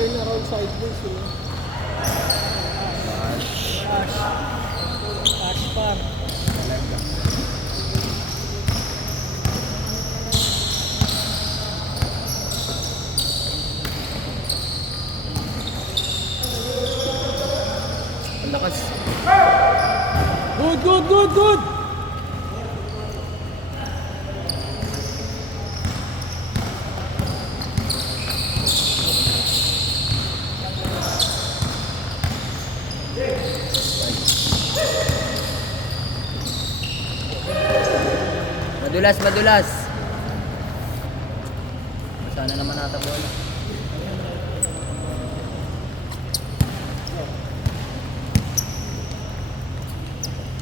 turn around sideways eh. Cash par. Ang lakas. Good, good, good, good! Madulas, madulas. Sana naman nata bola.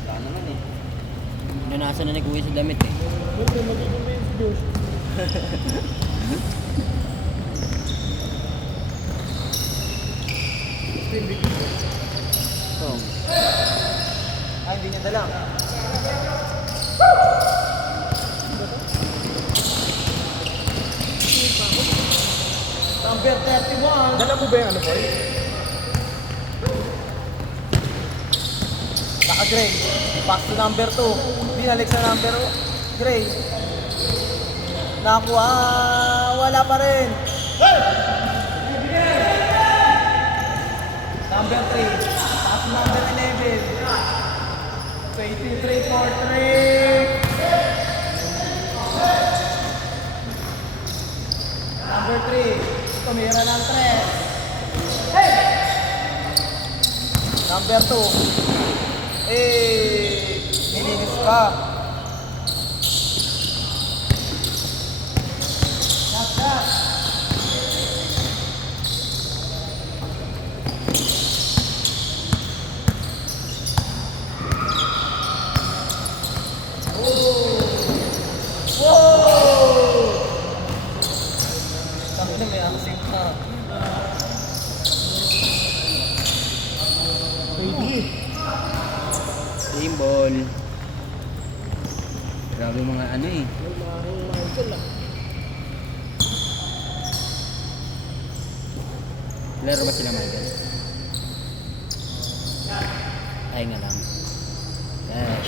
Wala naman eh. Nanasa na nag-uwi sa damit eh. Hindi, magiging main si Josh. So. Ay, hindi niya dala. Number 31. Dala mo ba yung ano, boy? Naka-gray. Pass to number 2. Binalik sa number gray. Nakuha. Wala pa rin. Number 3. Pass to number 11. 23 for 3. Number 3. Tumira ng 3. Hey! Number 2. Nilinis pa. Shot. Sabi na may aksing ka. Team ball. Grabe mga ano eh. Michael ah. Laro ba sila Michael? Ay nga lang. Yes.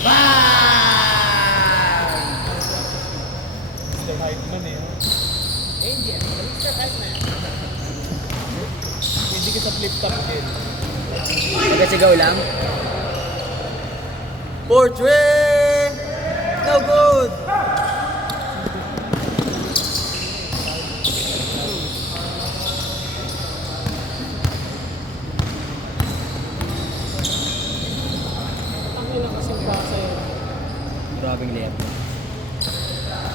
Mr. Hypeman eh. Angel, Mr. Hypeman. Hindi ka sa flip-top din. Nagasigaw lang. Portrait! No good! Ang ina kasing basa yun. Grabing layup.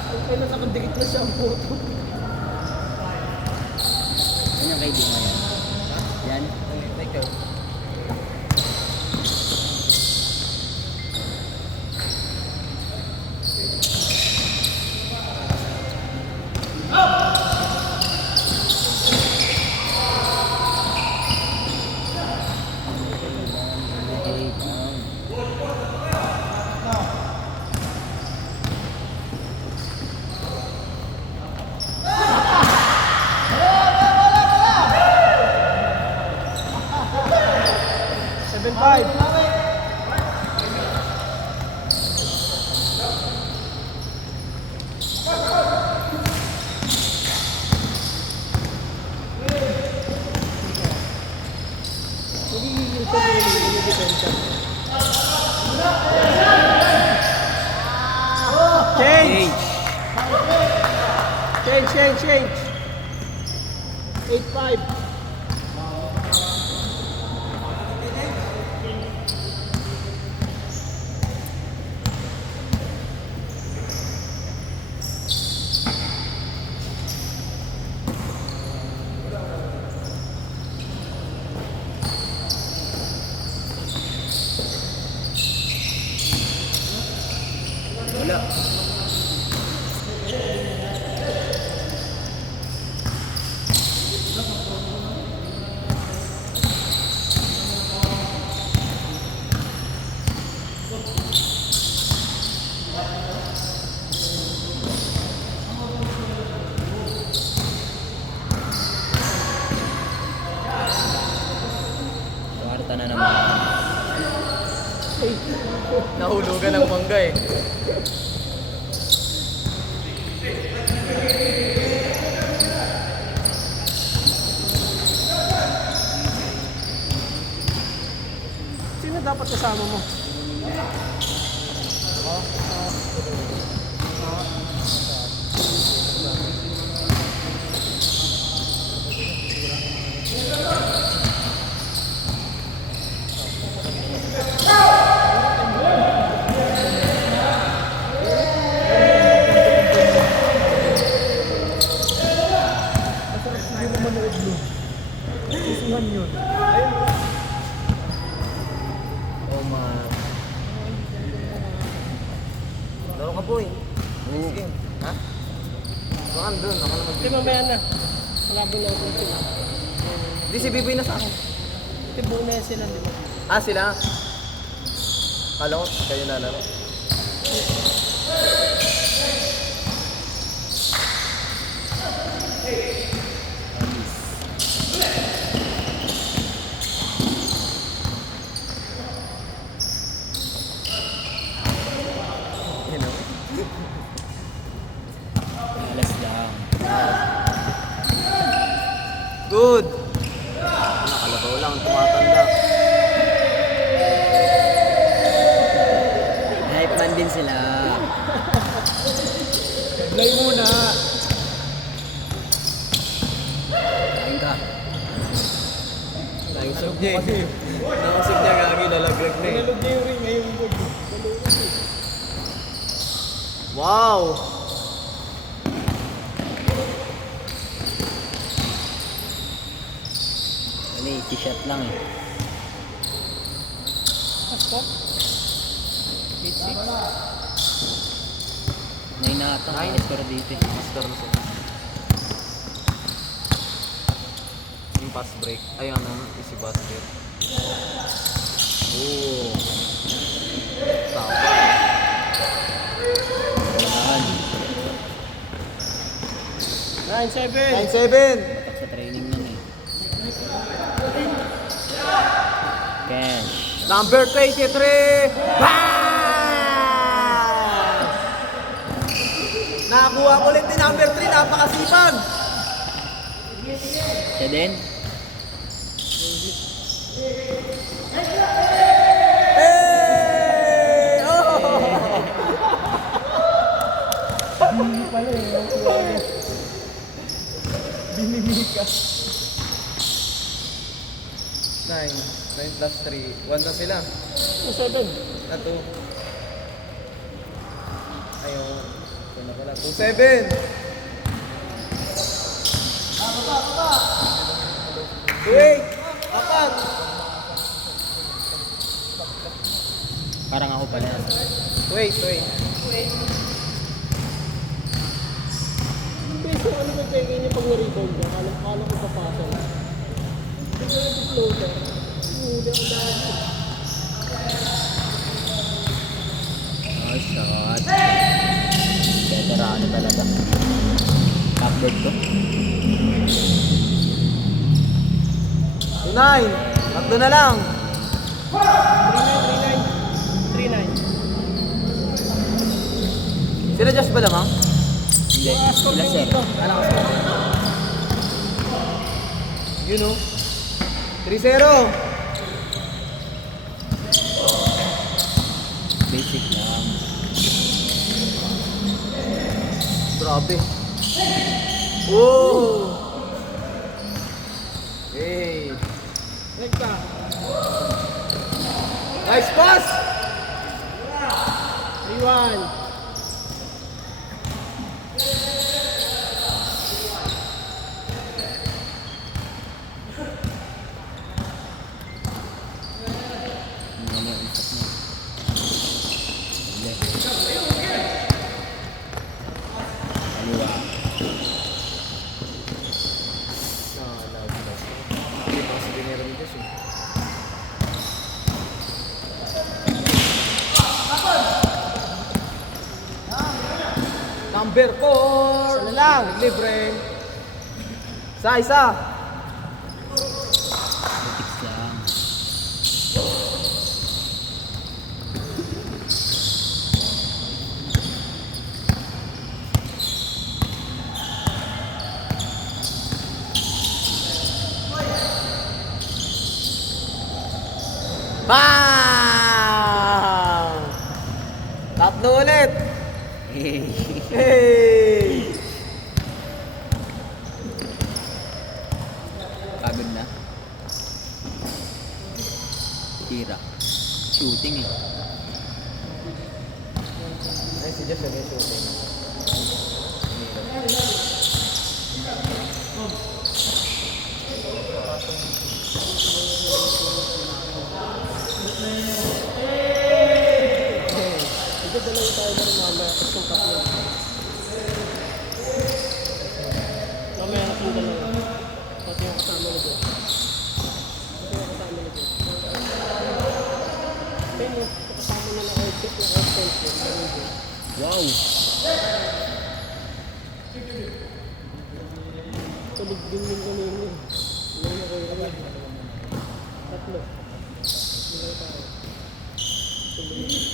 Ang ina nakadikit na siya ang photo. Yan yung kaibigan yan. Yan. Thank you. Five. Change. 8-5. Wala. Nahulugan ng mangga eh. Sino dapat kasama mo? Hindi mo manood mo. Susuhan yun. Oh man. Laro ka po eh. Oo. Sige. Ha? Baka doon, ako naman. Hindi, mamaya na. Malabo na ako sila. Di si Biboy na sa akin. Tibo na yan sila, di ba? Ah, sila? Kala ko, kayo na laro. Yun o. Alas lang. Good! Nakalabaw lang, tumatanda. Hype man din sila. Play muna. Kain ka. Naisog niya eh. Naisog niya gagi, lalaglag na eh. Nalog niya yung ring ngayong board. Wow! Ano eh, t-shirt lang eh. Pasko? Beat 6? 9 na ata. Nine? Pero dito eh. Master na siya. Yung pass break. Ay, ano, easy basket. Oo. Tama. Yan. 9-7. 9-7! Patak sa training nun eh. Cash. Number 23! Bang! Nakakuha ko ulit yung number 3, napakasipag! Siya din? Hey! Oh! Hindi pala eh. Ang kuha niya. Binimika. 9 plus 3. 1 na sila. 2-7. Na 2. Ayun. Ito na pala. 2-7! Wait! Apat! Parang ako pala. Wait. Beso, ano ba tayo niya pag na-rebound niya? Kala ko papasa na. Hindi ko yung floater. Huli ang dahil. Nice shot. Veterano talaga. Backboard to. 9! Tatlo na lang! 3-9. Sila Josh ba lamang? Hindi. Sila sir. Alam ko. You know? 3-0! Basic lang. Grabe. Oh! Hey! Nagka. Nice pass! 3-1. Ano yung usap mo? Hindi. Kaliwa. Hindi pa kasi binero ni Josh eh. Number 4! Isa na lang, libre. Isa. Butiks lang. Bang! Tatlo ulit. Hey! Kagod na. Tira. Shooting eh. Ay, si Josh nag-shooting. Ito dalawa tayo na rin mamaya. Tapos yung tatlo. Mamaya na yung dalawa. Pati yung kasama na dyan. Pati yung kasama na dyan. Pero kasama na ng outfit na outfit. Wow! Tulog din yung ganun yun. Ano ko yun? Tatlo. Dalawa tayo. Tulog yun.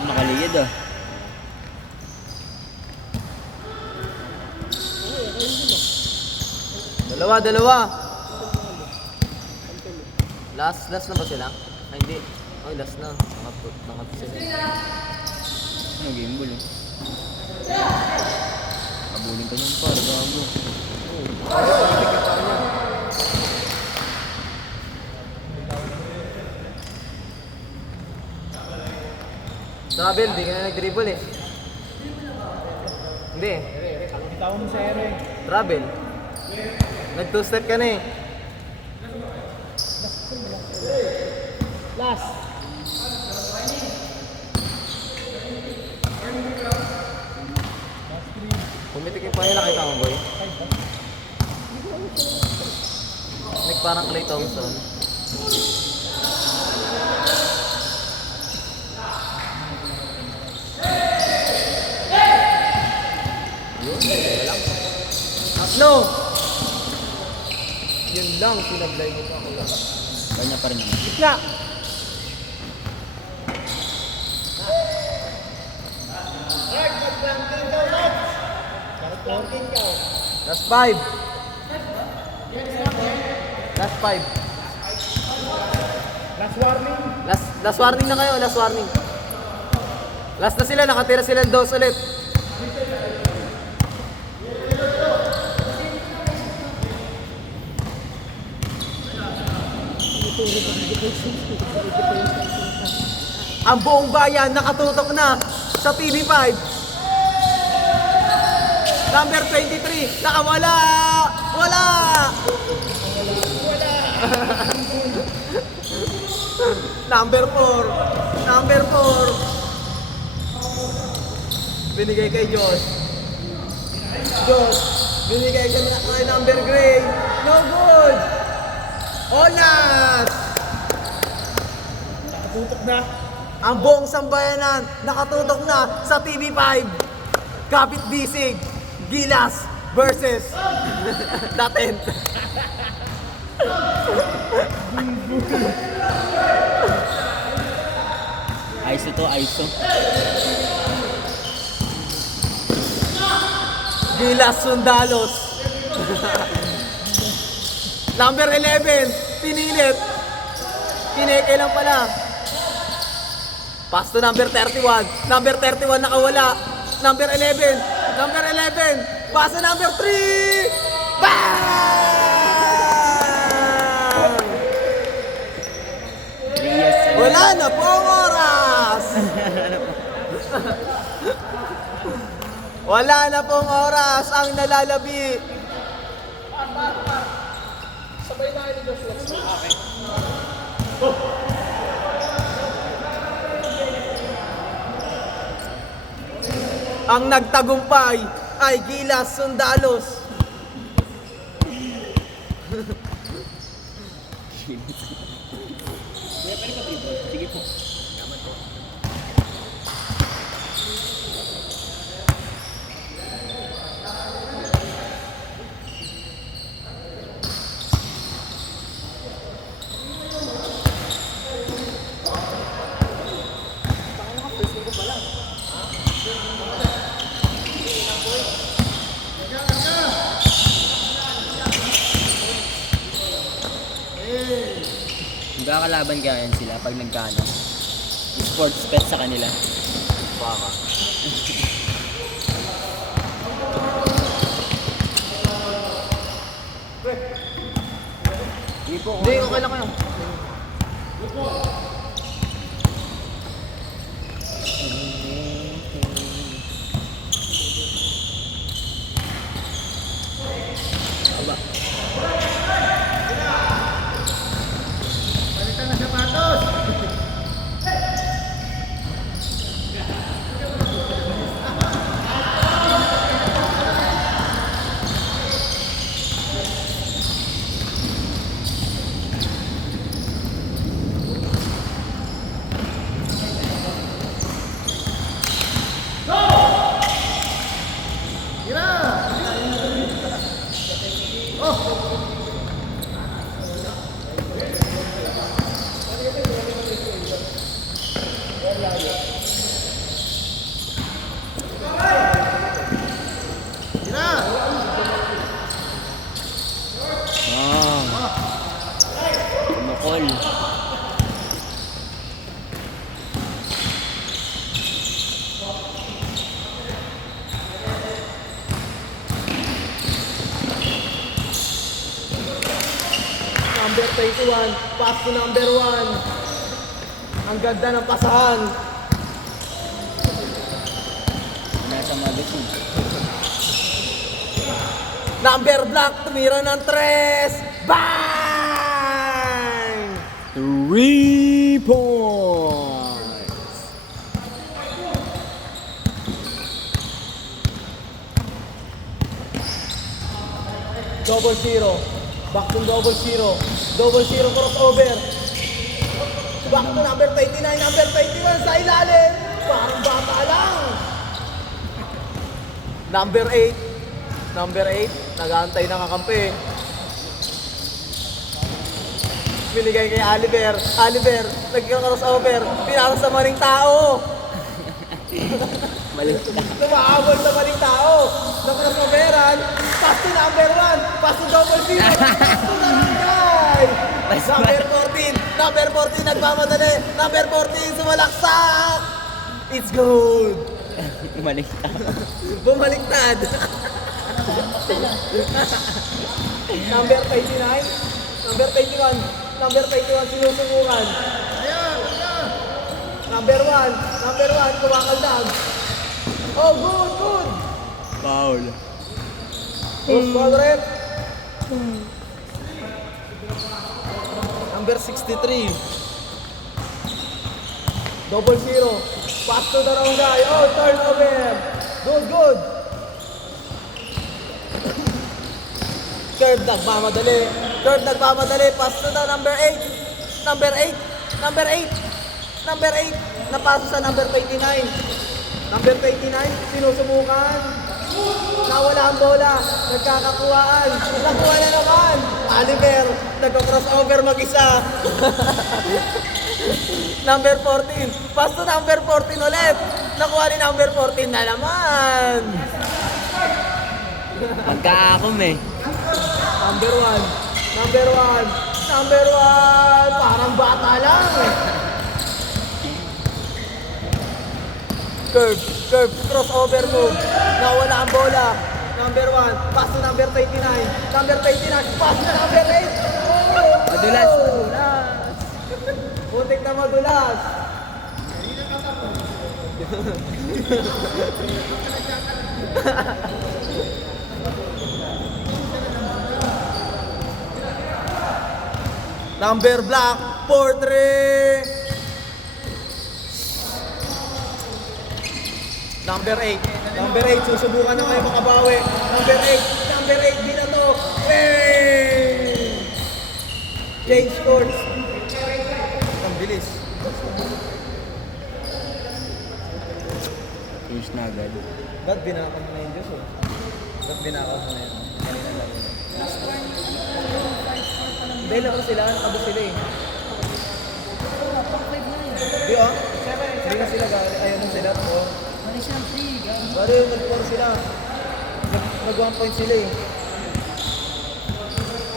Nakaliyad ah. Dalawa. Last na ba sila? Ay, hindi. Ay, last na. Nakapit sila. Ano game ball eh. Kabulin ka niyan par, gago. Travel, di ka na nag-dribble eh. Hindi. Tawag mo sa ere. Travel. Nag-two-step ka na eh. Last. Pumitik yung pangyo, nakita mo boy? Parang Clay Thompson. Tatlo! Yun lang, sinablay mo pa ako lang. Kanya pa rin naman. Gitna. Last five. Last five. Last warning. Last warning na kayo, last warning. Last na sila, nakatira sila ng dos ulit. Ang buong bayan nakatutok na sa TV5. Number 23, nakawala! Wala! Number 4. Number 4. Binigay kay Josh. Josh, binigay kay number gray. No good! Olas! Nakatutok na. Ang buong sambayanan nakatutok na sa TV5. Kapit Bisig, Gilas versus The Tent. ISO to, ISO. Gilas Sundalos. Number 11, pinilit. Kineke lang pala. Pass to number 31. Number 31 nakawala. Number 11. Number 11. Pass to number 3. Bang! Wala na pong oras. Wala na pong oras ang nalalabi. Sabay na ni Josh. Okay. Ang nagtagumpay ay Gilas Sundalos. Sige po. Magkakalaban kaya yan sila pag nagkano. Sports pet sa kanila. Baka. Hindi po. Hindi, okay lang kayo. Aba. Balikan na sapatos! Tumukol. Number 21, pass to number 1. Ang ganda ng pasahan. Nasa magazine. Number black, tumira ng 3. Bang! 3 points. Double zero. Back to double zero. Double zero crossover. Back to number 29, number 21 sa ilalim. Parang bata lang. Number 8. Number 8, nag-aantay ng kakampi. Binigay kay Oliver. Oliver, nag-crossover. Pinasa sa maling tao. Baliktad. Tumahabol sa maling tao. Nag-crossoveran. Pass to number 1. Pass to double zero. Pass to barangay. Number 14. Number 14, nagmamadali. Number 14, sumalaksak. It's good. Baliktad. Bumaliktad. Number 29. Number 21. Number 21, sinusubukan. Number 1. Number 1, kumakaldag. Oh, good, good. Foul. Post ball rep. Number 63. Double zero. Pass to the wrong guy. Oh, turnover. Good, good. Third nagmamadali. Third nagmamadali. Pass to the number 8. Number 8. Number 8. Number 8. Napasa sa number 29. Number 29. Sinusubukan. Nawala ang bola. Nagkakakuhaan. Nakuha na naman. Oliver. Nagka-crossover mag-isa. Number 14. Pass to number 14 ulit. Nakuha ni number 14 na naman. Magkaakom eh. Number 1. Number 1. Number 1. Parang bata lang. Curve. Curve. Crossover move. Nawala ang bola. Number 1. Pass to number 29. Number 29. Pass to number 8. Oh! Madulas. Putik na madulas. Number black, 4-3. Number 8. Number 8, susubukan na kayo makabawi. Number 8. Number 8, di na to. Hey! Change course. Ang bilis. Finish na agad. Ba't binakam na yung Diyos eh? Ba't binakam na yun? Kanina lang yun. Hindi lang sila, nakabot sila eh. Di oh, 3 na sila, ayaw na sila. Oh. Bari yung nag-4 sila. Nag-1 point sila eh.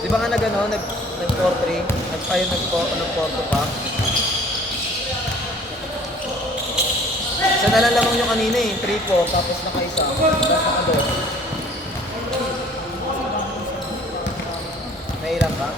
Di ba nga nag-ano, nag-4-3. Nag-4-2 pa. Isa na lang lamang yung kanina eh. 3-4, tapos naka-isa. Tapos naka-2. May ilang ka?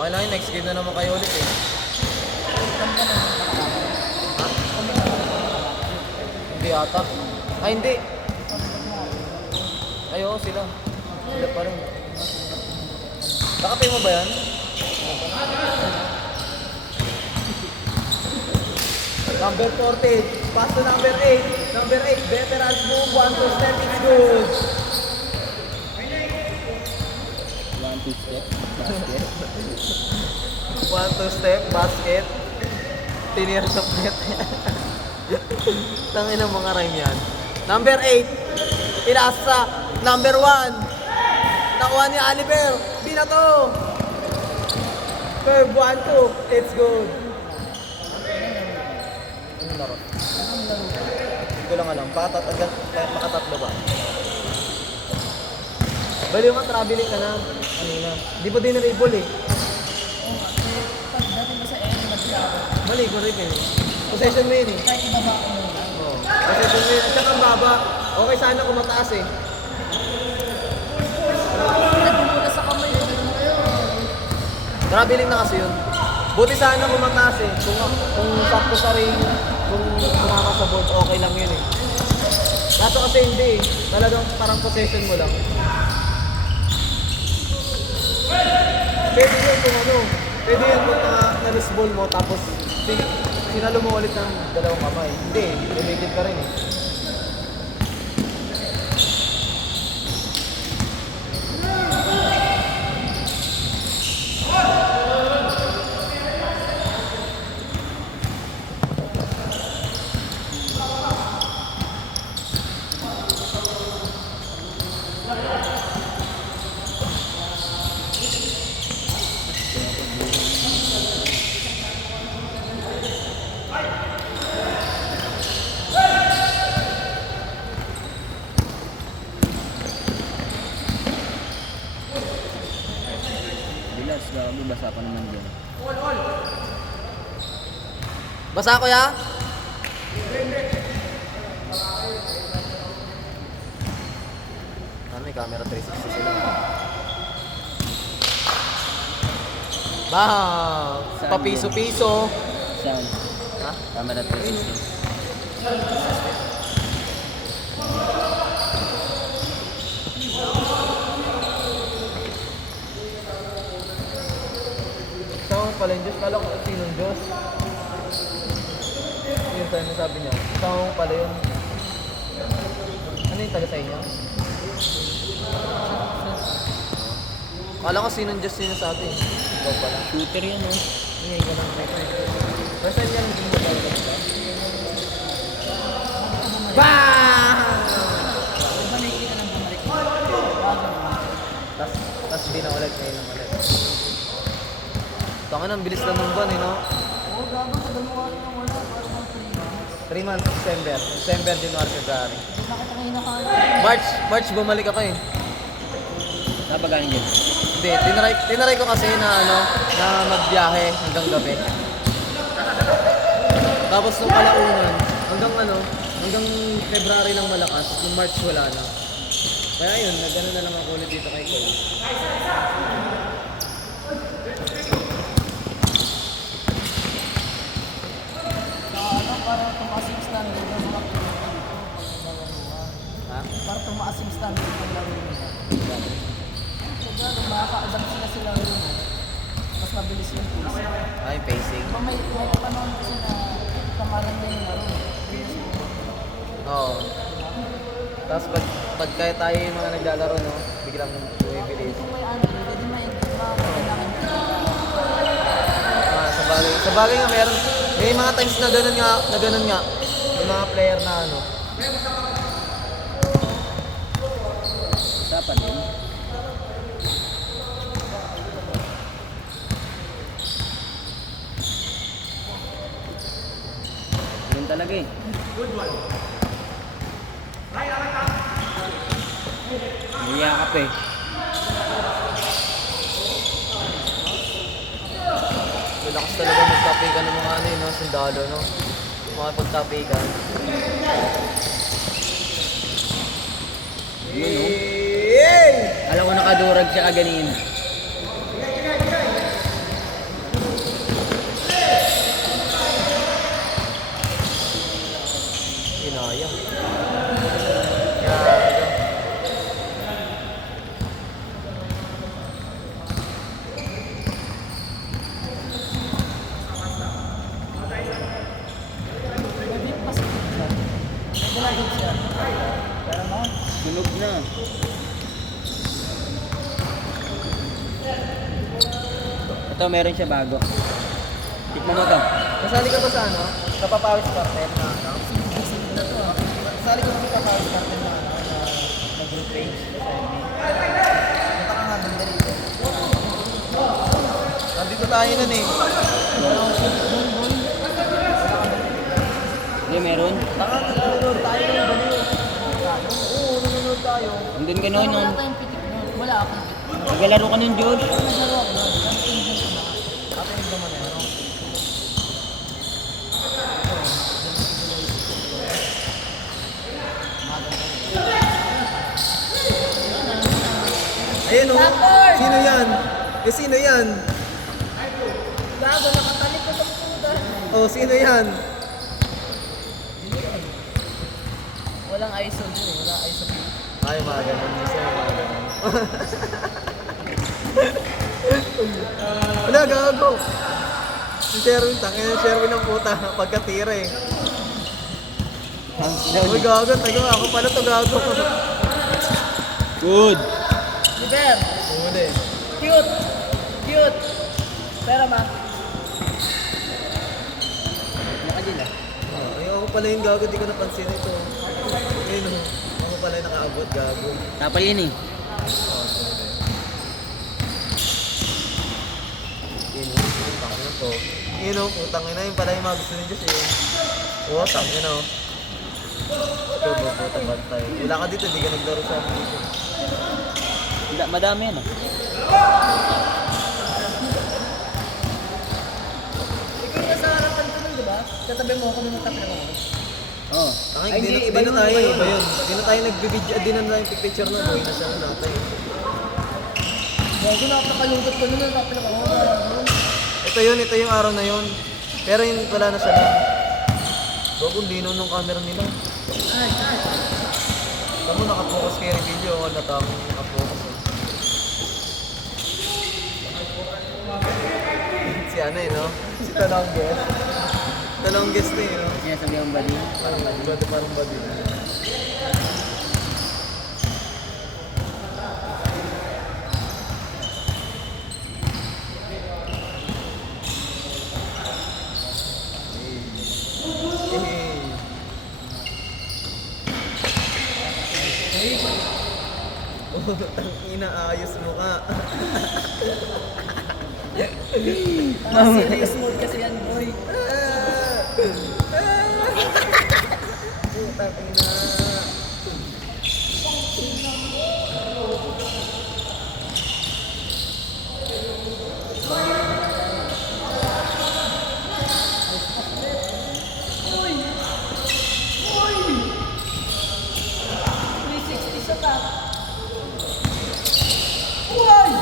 Okay lang yun, next game na naman kayo ulit eh. Ha? Hindi ata. Ay, hindi. Ay, oo, sila. Sila pa rin. Nakapay mo ba yan? Number 14, pass to number 8. Number 8, veterans move, 1 to step, it's good. 1-2 step. Basket. 1 to step, basket. Tinir sa pet. Tangin ang mga rhyme yan. Number 8, inasa. Number 1, nakuha ni Oliver. Binato. Curve 1-2, it's good. Anong laro? Hindi ko lang alam. Patat agad, makatatlo ba? Bali yung traveling ka na kanina. Di ba din na-label eh? Dati ba sa Eri Maglaro? Mali ko rin eh. Possession mo yun eh. Kahit ibaba ko muna. Oo. Possession mo yun. At saka ang baba. Okay sana kung mataas eh. Nagmumula sa kamay. Ganun kayo. Traveling na kasi yun. Buti sana kung mataas eh. Kung sakto sa ring, kung tumama sa board, okay lang yun eh. Kaso kasi hindi eh. Talagang parang possession mo lang. Pwede yun kung ano. Pwede yun kung na-loose ball mo tapos sinalo mo ulit ng dalawang kamay. Hindi eh. Related ka rin eh. Bilas, gabi, basa pa naman dyan. Basa ko ya? Ano, may camera 360 sila. Bang! Papiso-piso. Saan? Ha? Camera 360. Saan pala yung Diyos? Kala ko sinong Diyos. Yun tayo na sabi niya. Saan pala yun? Ano yung taga sa inyo? Kala ko sinong Diyos yun sa atin. Ikaw pala. Shooter yan, oh. Hindi, ikaw lang. Pero saan yan hindi mo talaga ba? Bang! Iba nakikita ng bumalik. Tas di na ulit, ngayon lang ulit. Tangan ang bilis lang ng buwan eh, no? Oo, gago. Tagal mo nga nang wala. Parang mga 3 months. 3 months, December. December, January, February. Hindi na kita ngayon nakaano. March bumalik ako eh. Napagaling dyan. Hindi, tinaray ko kasi na na magbiyahe hanggang gabi. Tapos nung kalaunan, hanggang February lang malakas, yung March wala na. Kaya yun, nagano na lang ako ulit dito kay Cole. Para tumaas yung standard ng mga Ha? para tumaas yung standard ng laro nila. Kaya makaka-adapt sila rin. Mas mabilis yung pulse. Ay, pacing. Diba may panahon kasi na tamaran din yung laro. Oo. Tapos pag kaya tayo yung mga naglalaro, no? Biglang bumibilis. Kung may ano, hindi kailangan Sa bagay nga meron. May mga times na ganun nga. May mga player na talaga eh. Niyakap eh. Relax talaga magtapikan ng mga ano yun, no? Sundalo, no? Mga pagtapikan. Yun oh. Alam ko nakadurag siya kaganin. Inayang. Gago. Sunog na. Ito, meron siya bago. Tikman mo to. Kasali ka ba sa ano? Kapapawis cartel na ano? Kasali ka ba sa kapapawis cartel na ano? Na group page? Punta ka nga doon dito. Nandito tayo nun eh. Hindi, meron. Nanonood tayo ng baliw. Oo, nanonood tayo. Andun ka noon. Wala tayong pitik nun. Wala akong pitik. Naglalaro ka nun, Josh. Naglaro ako nun. Sabi ko yung sama. Ate yung naman eh, ano? Ayun oh. Sino yan? Eh, sino yan? Gago, nakatalik ko sa puta. Oh, sino yan? Walang ISO dun eh. Walang ISO. Ay, mga ganun. Minsan mga ganun. Wala, gago. Si Sherwin, tangin na Sherwin ng puta. Pagkatira eh. Uy, gago. Tago, ako pala to gago. Good. Liber! Uli. Cute! Cute! Pero ma. Nakadil ah. Ay, ako pala yung gago. Di ko napansin ito. Ayun oh. Ako pala yung nakaabot gago. Kapal yun eh. Oh, sorry. Yun oh. Tangin na to. Yun oh. Putang ina. Yung pala yung mga gusto ni Diyos eh. Oo, tangin na oh. Ito ba po tabantay. Wala ka dito. Di ka naglaro sa akin dito. Madami yan ah. Ikaw na sa harapan ko nun, di ba? Tatabi mo ako nung matapin ako. Oo. Tangin, Ay, di hindi, na iba tayo. yun, iba yun. Iba yun. Di na tayo nagbibidyo. Di na tayo picture na. Buhay na siya na natin. Gago, nakakalungkot ko nun. Natapin ako. Ito yung araw na yun. Pero yun wala na siya na. Bago, linaw ng camera nila. Ay, ay. Tamo, nakapokus kay video. Wala tamo nakapokus. Si ano eh, no? Si Talonggis. Talonggis na eh, no? Sinasabi ang bali. Parang body, parang body. Oh, inaayos mo ka. Serious mode kasi yan, boy. Putang ina. Uy! Uy! 360 siya ka. Uy!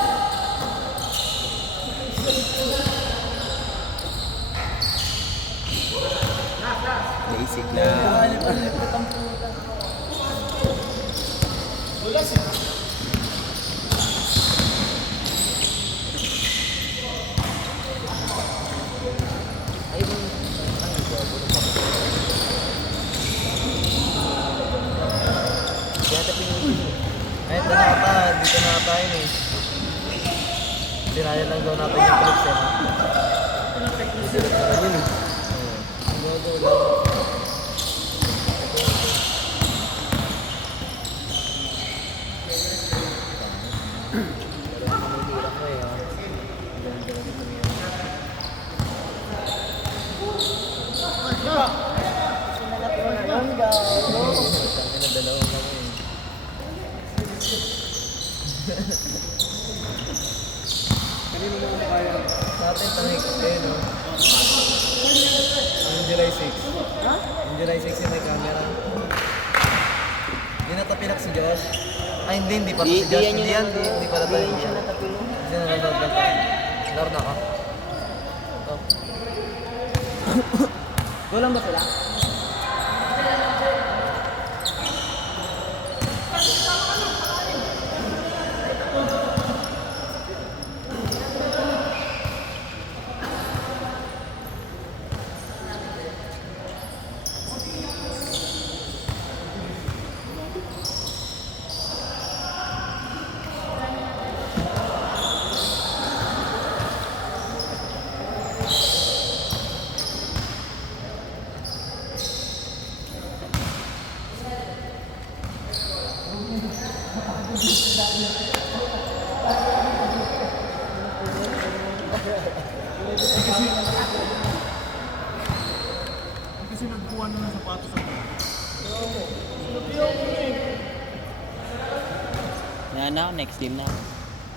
Basic lang. Lipot ang puta. Bulas eh. Ay, bang, ano ba? Kaya ito pinili. Ay, ito na ata. Dito na ata yun eh. Sinaya lang daw natin yung clips eh. Ayun eh. Go lang. Hirap mo eh. Hindi mo naman kaya. Sa atin, tahik. Ayun, no? Yung July 6. Ha? Yung July 6 yung may camera. Hindi na tapinak si Josh. Ay, hindi pa to si Josh. Hindi yan, hindi pala tayo. Hindi siya natapilong. Hindi na nanonood. Laro na ka. Ito. Gulang ba sila? Kasi nagkuha na ng sapatos ako. Yan na, next game na.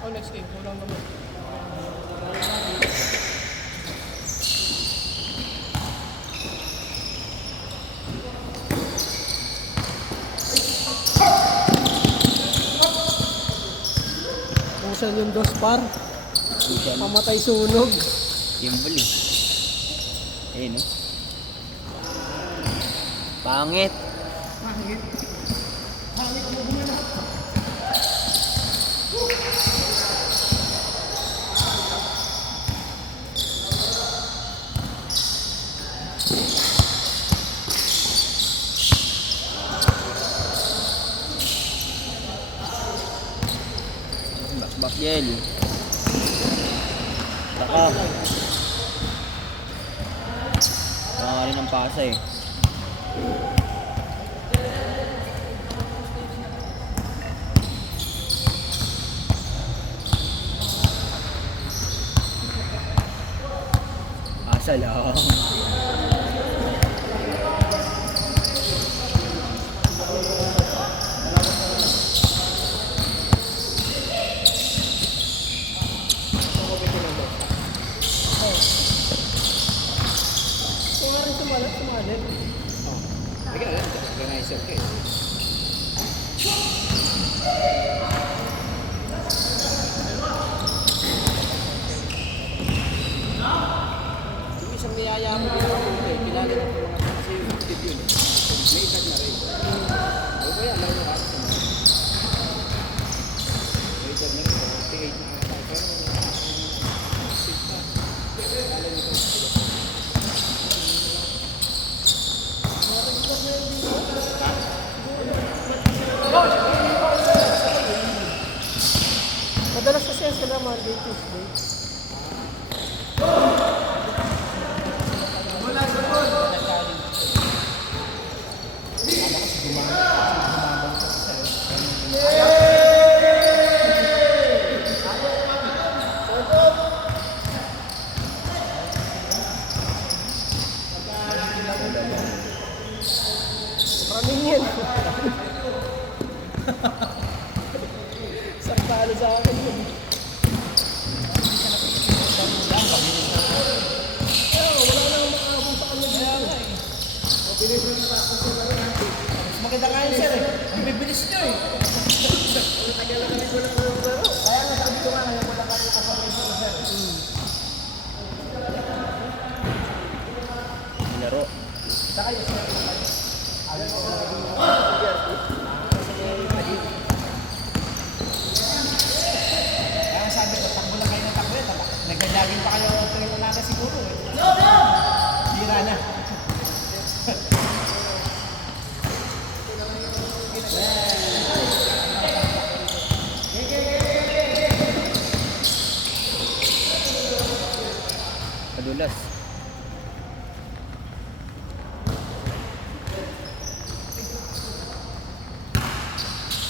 Oh, next game. Kulang naman. Kung saan yung dos par, mamatay sunog. Gimbal eh. Eh, no? Pangit. Bakbak yel. Taka. Taka rin ang pasa eh. Asa lang. Kung nga rin sumalit. Organizer ka eh. Yung isang niyaya mo yung ako eh, kilala ng mga kasi yung tip yun. May edad na rin. Ako ba yan, laro na kasi sa mga. May edad na rin, 48 na nga tayo. Pero, sit na. Kilala niyo kung sila. Madalas kasi sila Monday, Tuesday. Maraming yan. Sampalo sa akin yun. Wala nang makaabong sa kanya dito. Mabilis na nakakasal na rin. Maganda nga yun, sir. Ang bibilis nyo eh. Ang tagal na kami wala ng laro. Kaya nga sabi ko nga, ngayon wala kami nakasabay sa sir. Laro. Saka yun, sir. Kaya sabi ko, takbo lang kayo ng takbo yun. Nagja-jogging pa kayo tuwing umaga siguro eh. Hira na. Kadulas.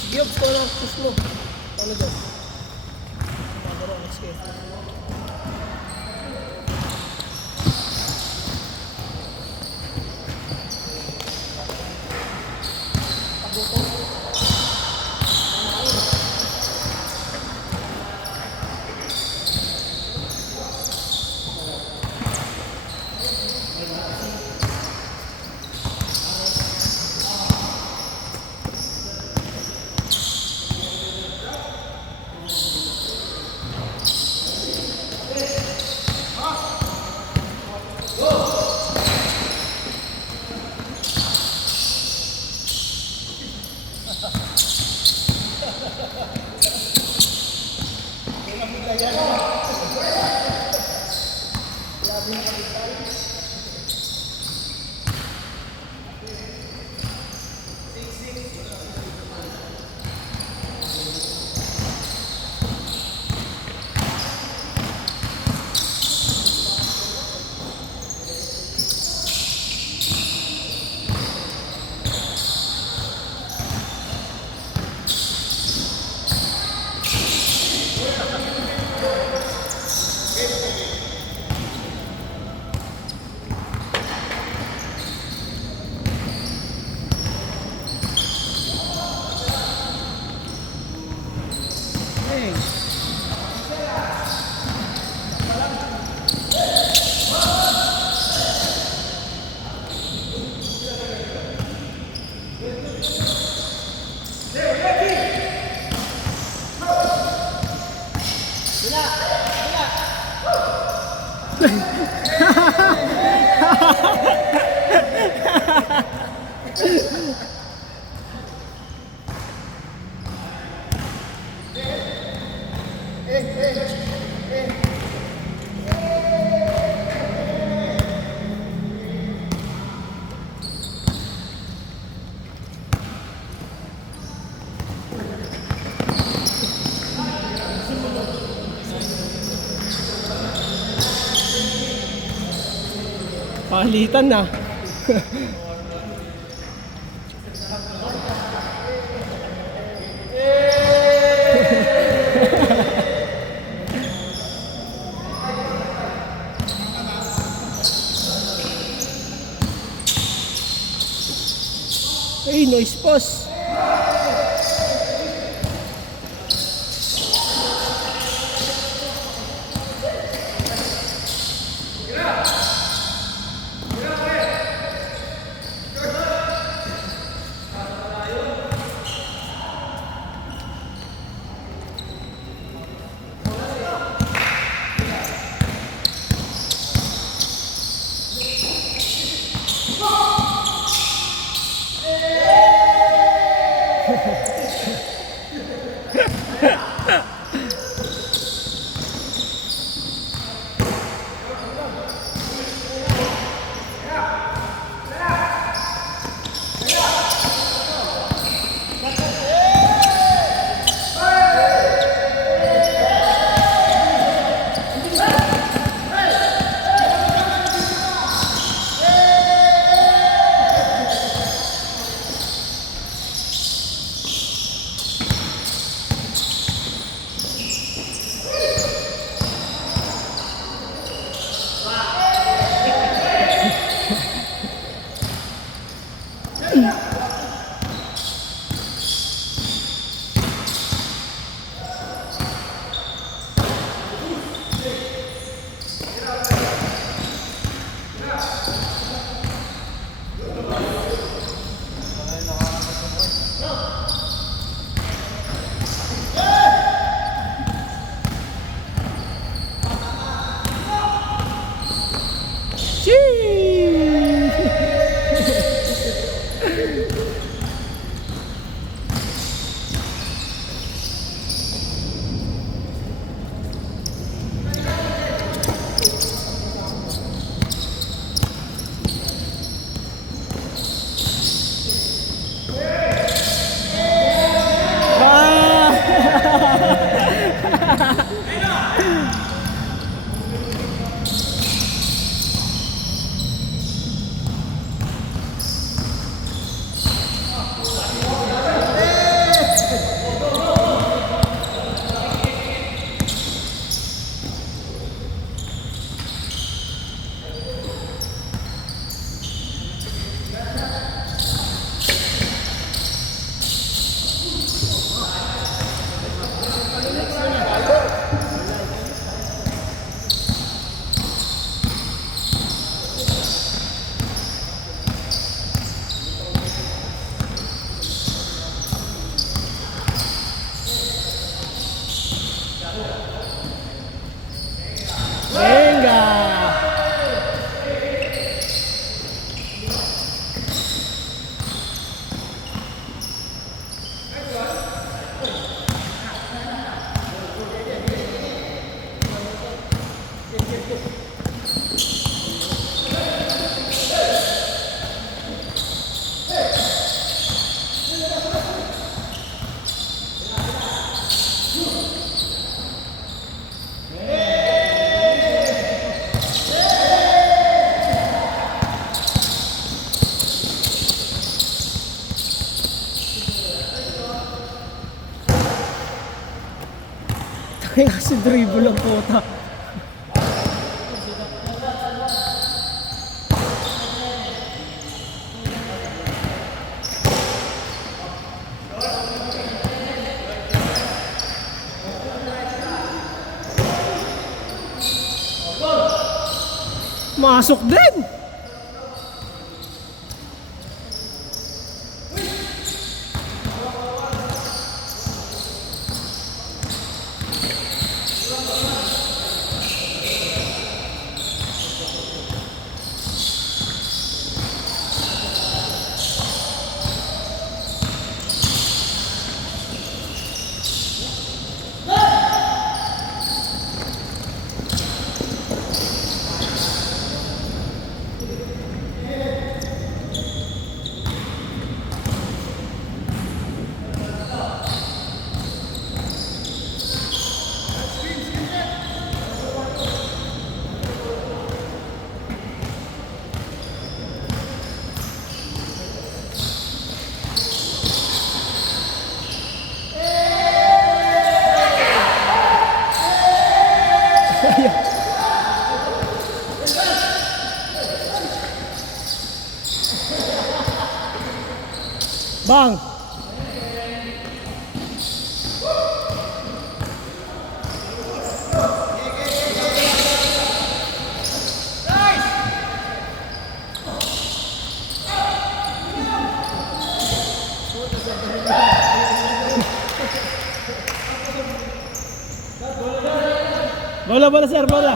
Sige, obs ko lang. Push mo. Ano dyan? Magaro, next game. Palitan na. Ay, noise pause. Si dribble ang puta. Masok din! Bang! Bola, bola, sir, bola.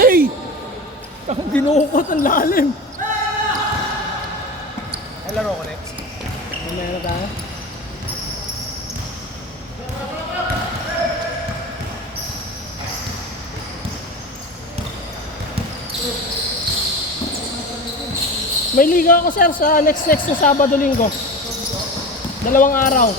Ay! Dinukot ang lalim. Ay, laro ko next. Mamaya na tayo. May liga ako sir sa next na Sabado Linggo. 2 araw.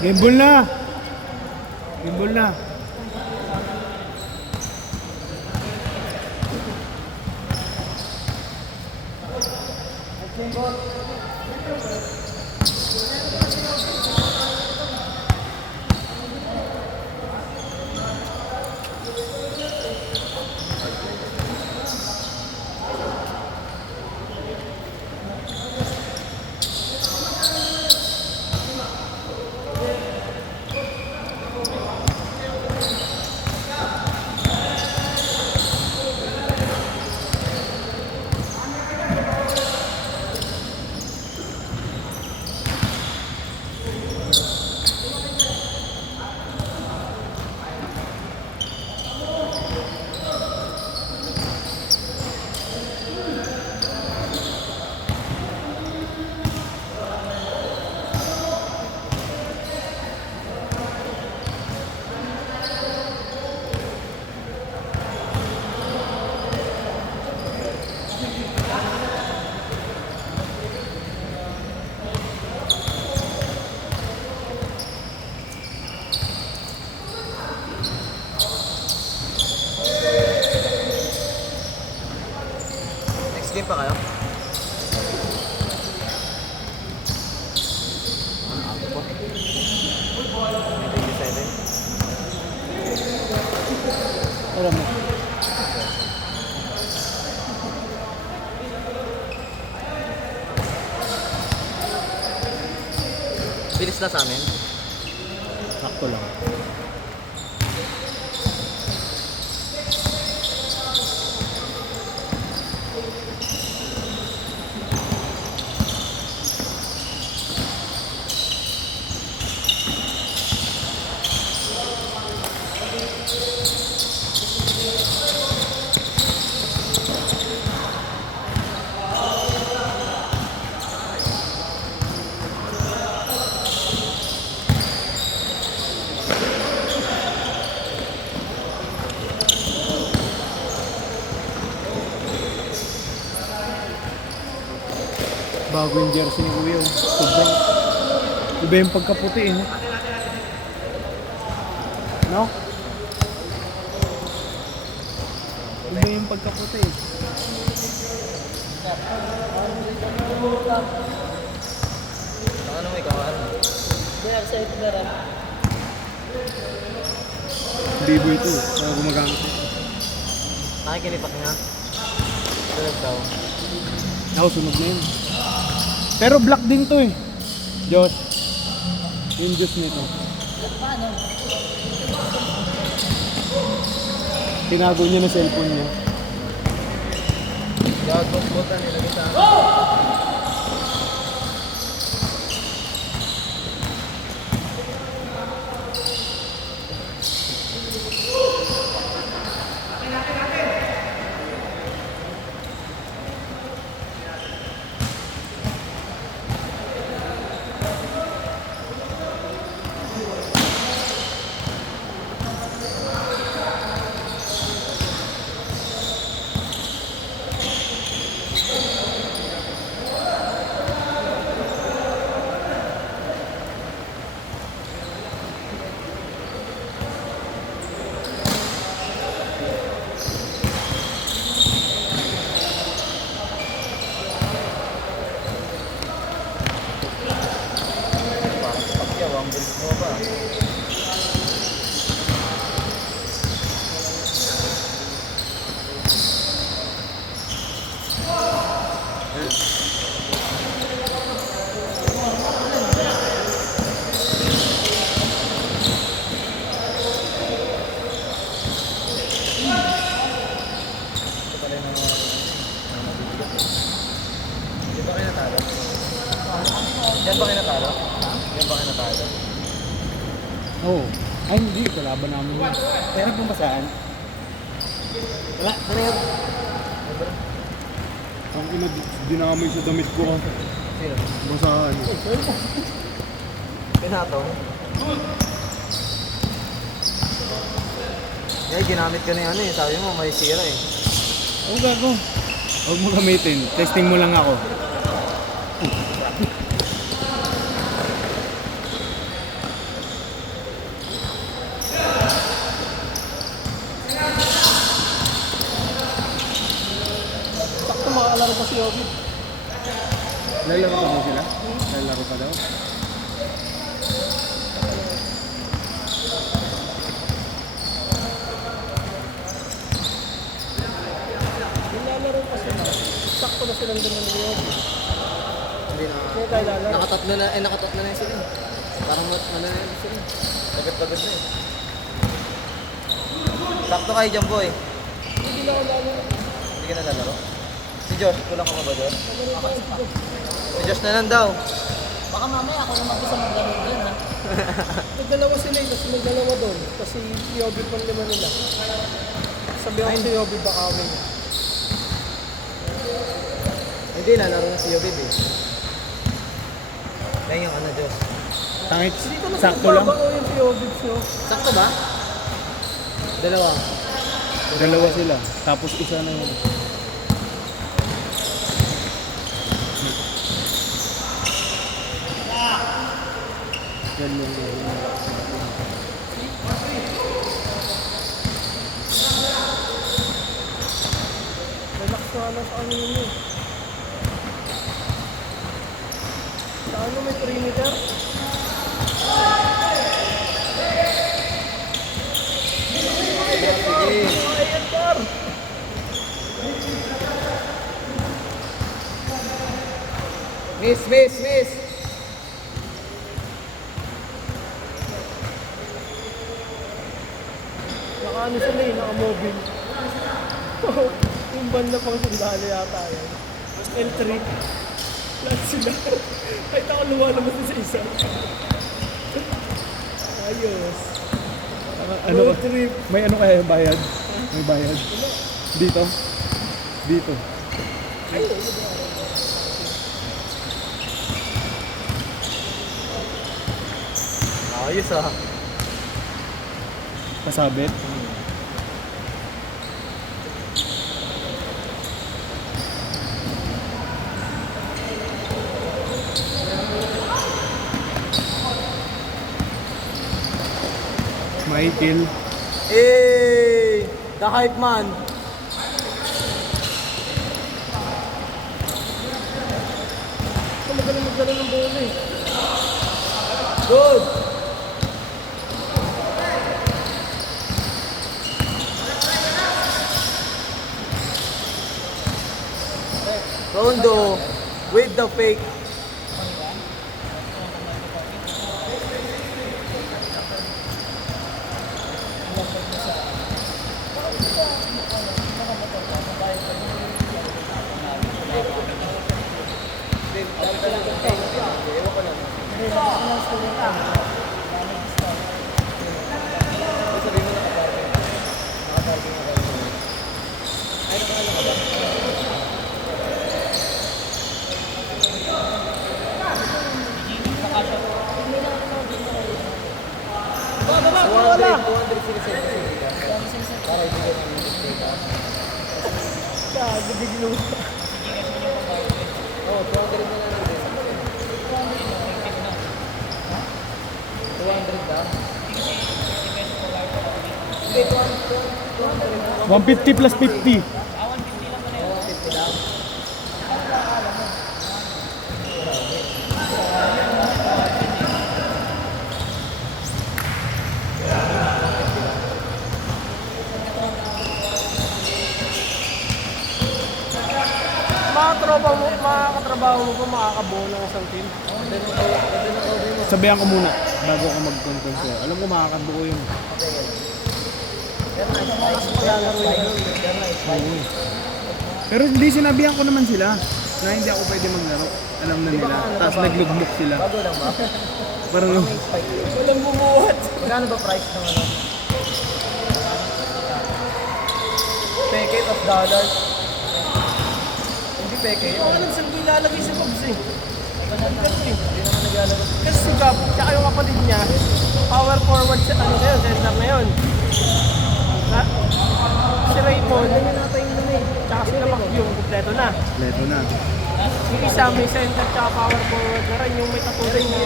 Gimbal na! Gimbal na! game pa kayo? Ano, ako po? 27. Alam mo. Bilis na sa amin. Sakto lang. Bago yung jersey ni Kuya. Sobrang iba yung pagkaputi eh. No? Iba yung pagkaputi eh. Ano mo ikaw? Ano? Bibo ito. Kaya gumagamit ito. Nakikilipat nga. Tulad daw. Ako, sunog na yun. Pero black din to eh. Diyos. Yung Diyos nito. Tinago niya na cellphone niya. Gagawin ko ta nilagay sa ang bilis mo ba? Di ba kayo natalo? Diyan ba kayo natalo? Diyan ba kayo natalo? Oo. Ay hindi, kalaban namin yun. Meron pong basaan? Wala, ano yun? Ang ina, dinamay sa damit ko. Sino? Basahan. Pinatong? Eh, ginamit ko na yung ano eh. Sabi mo, may sira eh. Oo, gago. Huwag mo gamitin. Testing mo lang ako. Sakto makakalaro pa si Obi. Lalaro pa daw sila? Lalaro pa daw? Nilalaro pa sila. Sakto na silang dalawa ni Obi. Hindi na. Kaya tayo lalaro. Nakatatlo na yun sila eh. Parang ano na yun sila eh. Pagod-pagod na eh. Sakto kayo dyan boy. Hindi na ako lalaro. Hindi ka na lalaro. Si Josh, kulang ka ba doon? Si Josh na lang daw. Baka mamaya ako na mag-isa maglaro dyan, ha? May dalawa sila eh, kasi may dalawa doon. Kasi si Obi pang lima nila. Sabi ako si Obi baka kami. Hindi, lalaro na si Yobib eh. Kaya yung ano Josh. Tangit, Dito na sakto lang. Baba ko yung si Obi siya. Sakto ba? Dalawa. Dalawa sila. Tapos isa na yun. Yan yung Relax na lang sa kanina eh. Ano may perimeter? Ayan, Bar. Miss. Naka-ano sila eh, naka-mobile. Yung banda pang sandali yata yan. L3. Lahat sila. Kahit ako lumalabas na sa isa. Ayos. Ano Road trip. May ano kaya yung bayad? May bayad. Dito. Dito. Ayos ah. Kasabit. Michael. Hey! The hype man. Ito magaling magdala ng bola eh. Good. Rondo with the fake. Wala. 200 sinisend. Para ibigay namin yung data. Gago, biglo. Oo, 200 na lang din. 200 ba? Hindi, 150 plus 50. 150 lang. Mga katrabaho mo ba makakabuo ng isang team? Sabihan ko muna bago ako mag-control sa'yo. Alam ko makakabuo yun. Pero hindi sinabihan ko naman sila na hindi ako pwede maglaro. Alam na nila. Tapos naglugmok sila. Bago lang ba? Parang Walang bumuhat. Magkano ba price ng ano? Packet of dollars. Hindi peke Hindi yun. ko alam saan ko ilalagay sa box eh. Kasi, Hindi naman naglalaro. kasi si Gab, tsaka yung kapatid niya, power forward sa ano na yun, center na yun. Na, si Raymond, tsaka si Lamak yung kompleto na. leto na. Yung isa may center tsaka power forward na rin, yung may katuloy na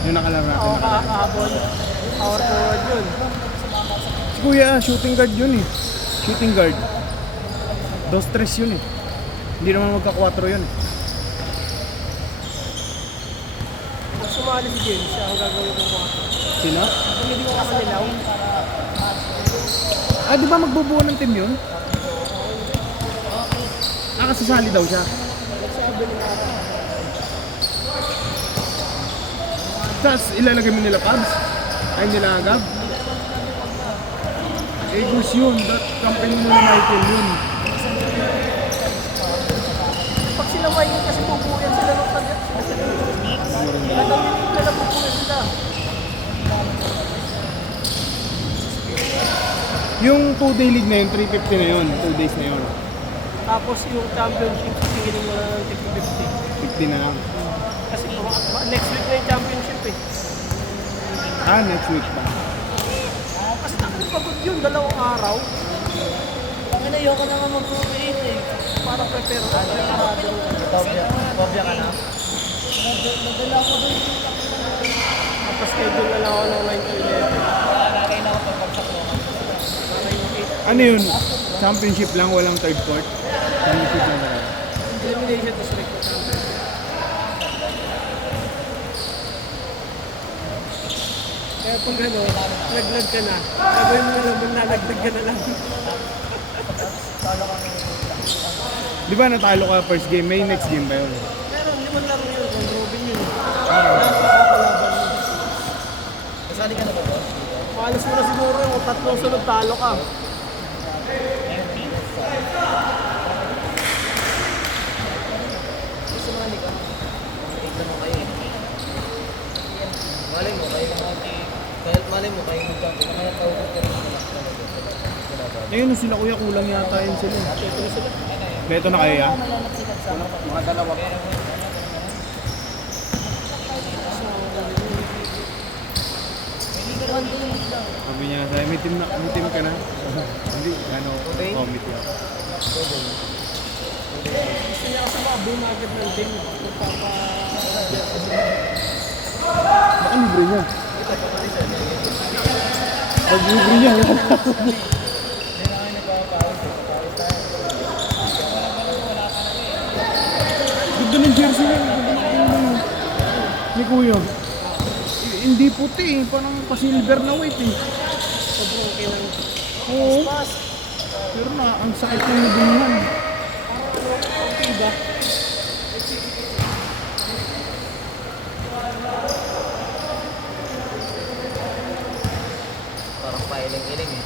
Yung nakalaro natin. ako kahapon. Power forward yun. Si Kuya, shooting guard yun eh. Shooting guard. 2-3 yun eh. Hindi naman magka-4 yun eh. Pag sumali si James, siya ang gagawin ko mga. Sino? Kung hindi ko kakanilaw, Ah, di ba magbubuo ng team yun? Ah, kasasali daw siya. Tapos ilalagay mo nila Pabs? Ay nila Gab? Eagles yun. That company mo na Michael yun. pag sila Michael kasi pupuyan sila ng tagat. Kadang yung nila pupuyan sila. Yung 2-day league na yun, 350 na yun. 2 days na yun. Tapos yung championship, singilin mo na ng 50-50. 50 na lang. Kasi next week na yung championship eh. Ah, next week pa. Kasi nakapagod yun, 2 araw. Ang ayoko naman mag-cooperate eh. Para prepare ka. Preparado. Bobya ka na? Nadala ko doon. Tapos schedule na lang ako ng 9 to 11. Kaya na ako pagpagsak mo. Ano yun? Championship lang, walang third court. Championship lang. Elimination to select the championship. Kaya pag ano, naglag ka na, gagawin mo na lang, nalagdag ka na lang. Di ba natalo ka first game? May next game ba yun? Pero limang laro yun, kung Robin yun. Kasali ka na ba, boss? Malas mo na siguro yung tatlong sunod talo ka. Sumali ka. Ito mo kayo. Malay mo, kayo magkampi. Kaya tawag ka rin ng Ayun na sila kuya, kulang yata yun sila. Beto na kayo ya? Mga dalawa pa. Sabi niya, sabi, may team ka na. Hindi, ano, Okay. oh, may team. Gusto niya kasi makaboom agad ng team. Baka libre niya. Pag libre niya, ganda ng jersey niya. Ni kuya. Hindi puti eh. Parang pa-silver na white eh. Sobrang okay lang. Oo. Pero na, ang sakit ng nabungan. Okay ba? Parang pailing-iling eh.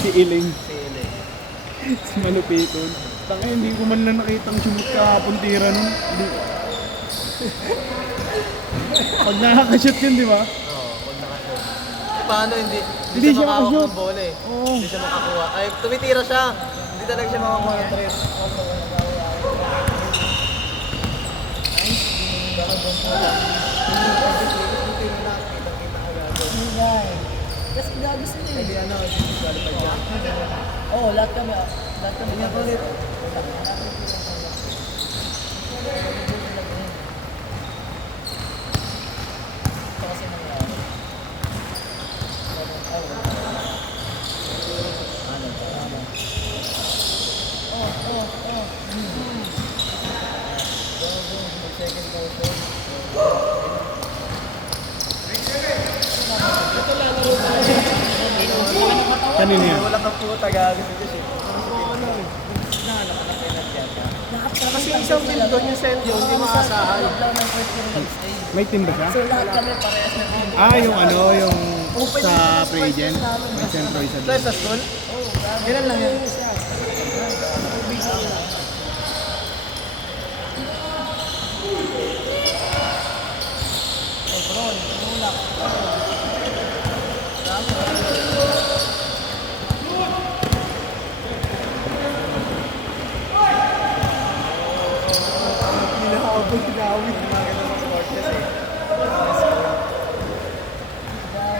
Si Iling. Si Iling. Si Malupiton. Tangay, hindi ko man lang nakitang sumut kahapon tira nun. Hindi. Pag nakakashoot yun, di ba? Oo, huwag nakashoot. Paano hindi Hindi siya makahawak makashoot. ng bola eh. Oo. Hindi siya makakuha. Ay, tumitira siya. Hindi talaga siya makakuha ng trip. Kasi gago sila eh. Hindi ano, disqualified siya. Oo, lahat kami. Lahat kami. Hindi ako ulit. Ito kasi nangyari. Kanina yan. Wala ka po tagagin dito siya. Kasi isang team doon yung send yun, hindi maasahan. Lockdown ng first year nag-stay. May team ba siya? So lahat kami parehas na team. Ah, yung ano, yung sa free agent. May sentro isa Ito doon. sa school? Ganun lang yun.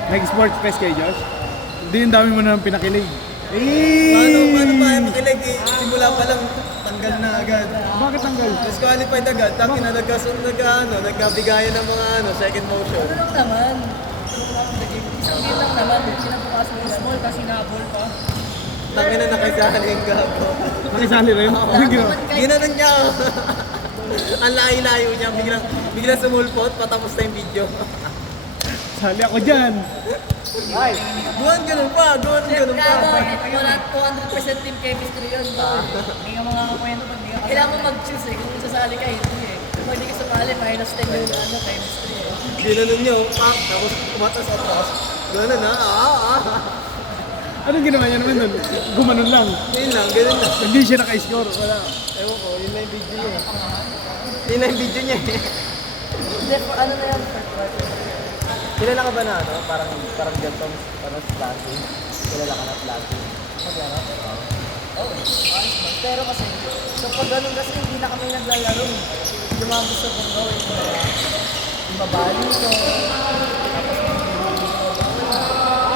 Nag-sports fest kayo, Josh? Hindi, yung dami mo na pinakilig. Paano pa yung makilig eh? Simula pa lang, tanggal na agad. Bakit tanggal? Disqualified agad. Taki na nagkabigayan ng mga second motion. Ano lang naman? Isang game lang naman. Kinabukasan ng small kasi nabol pa. Taki na nakasali yung gago. Nakisali rin? Ano ginawa? Ginanon niya. Ang layo-layo niya. Biglang sumulpot, patapos na yung video. Sali ako dyan. Buwan ganun pa. Kaya wala 200% team chemistry yun. Hindi ka makakakwento pag di ka kailangan mo mag-choose eh. Kung sasali ka, hindi eh. Kung hindi ka sumali, minus 10 yung chemistry eh. Ginanon niya. Tapos kumatas atras. Ganun ha. Anong ginawa niya naman doon? Gumanon lang. Yun lang, ganun lang. Hindi siya naka-score. Wala. Ewan ko, yun na yung video niya. Yun na yung video niya eh. Hindi, ano na yan? Third quarter. Kilala ka ba na ano? Parang ganito, parang flashing. Kilala ka na flashing. Oo, ayos man. Pero kasi, so pag ganun kasi hindi na kami naglalaro. Yung mga gusto kong gawin, yung mabali ko, tapos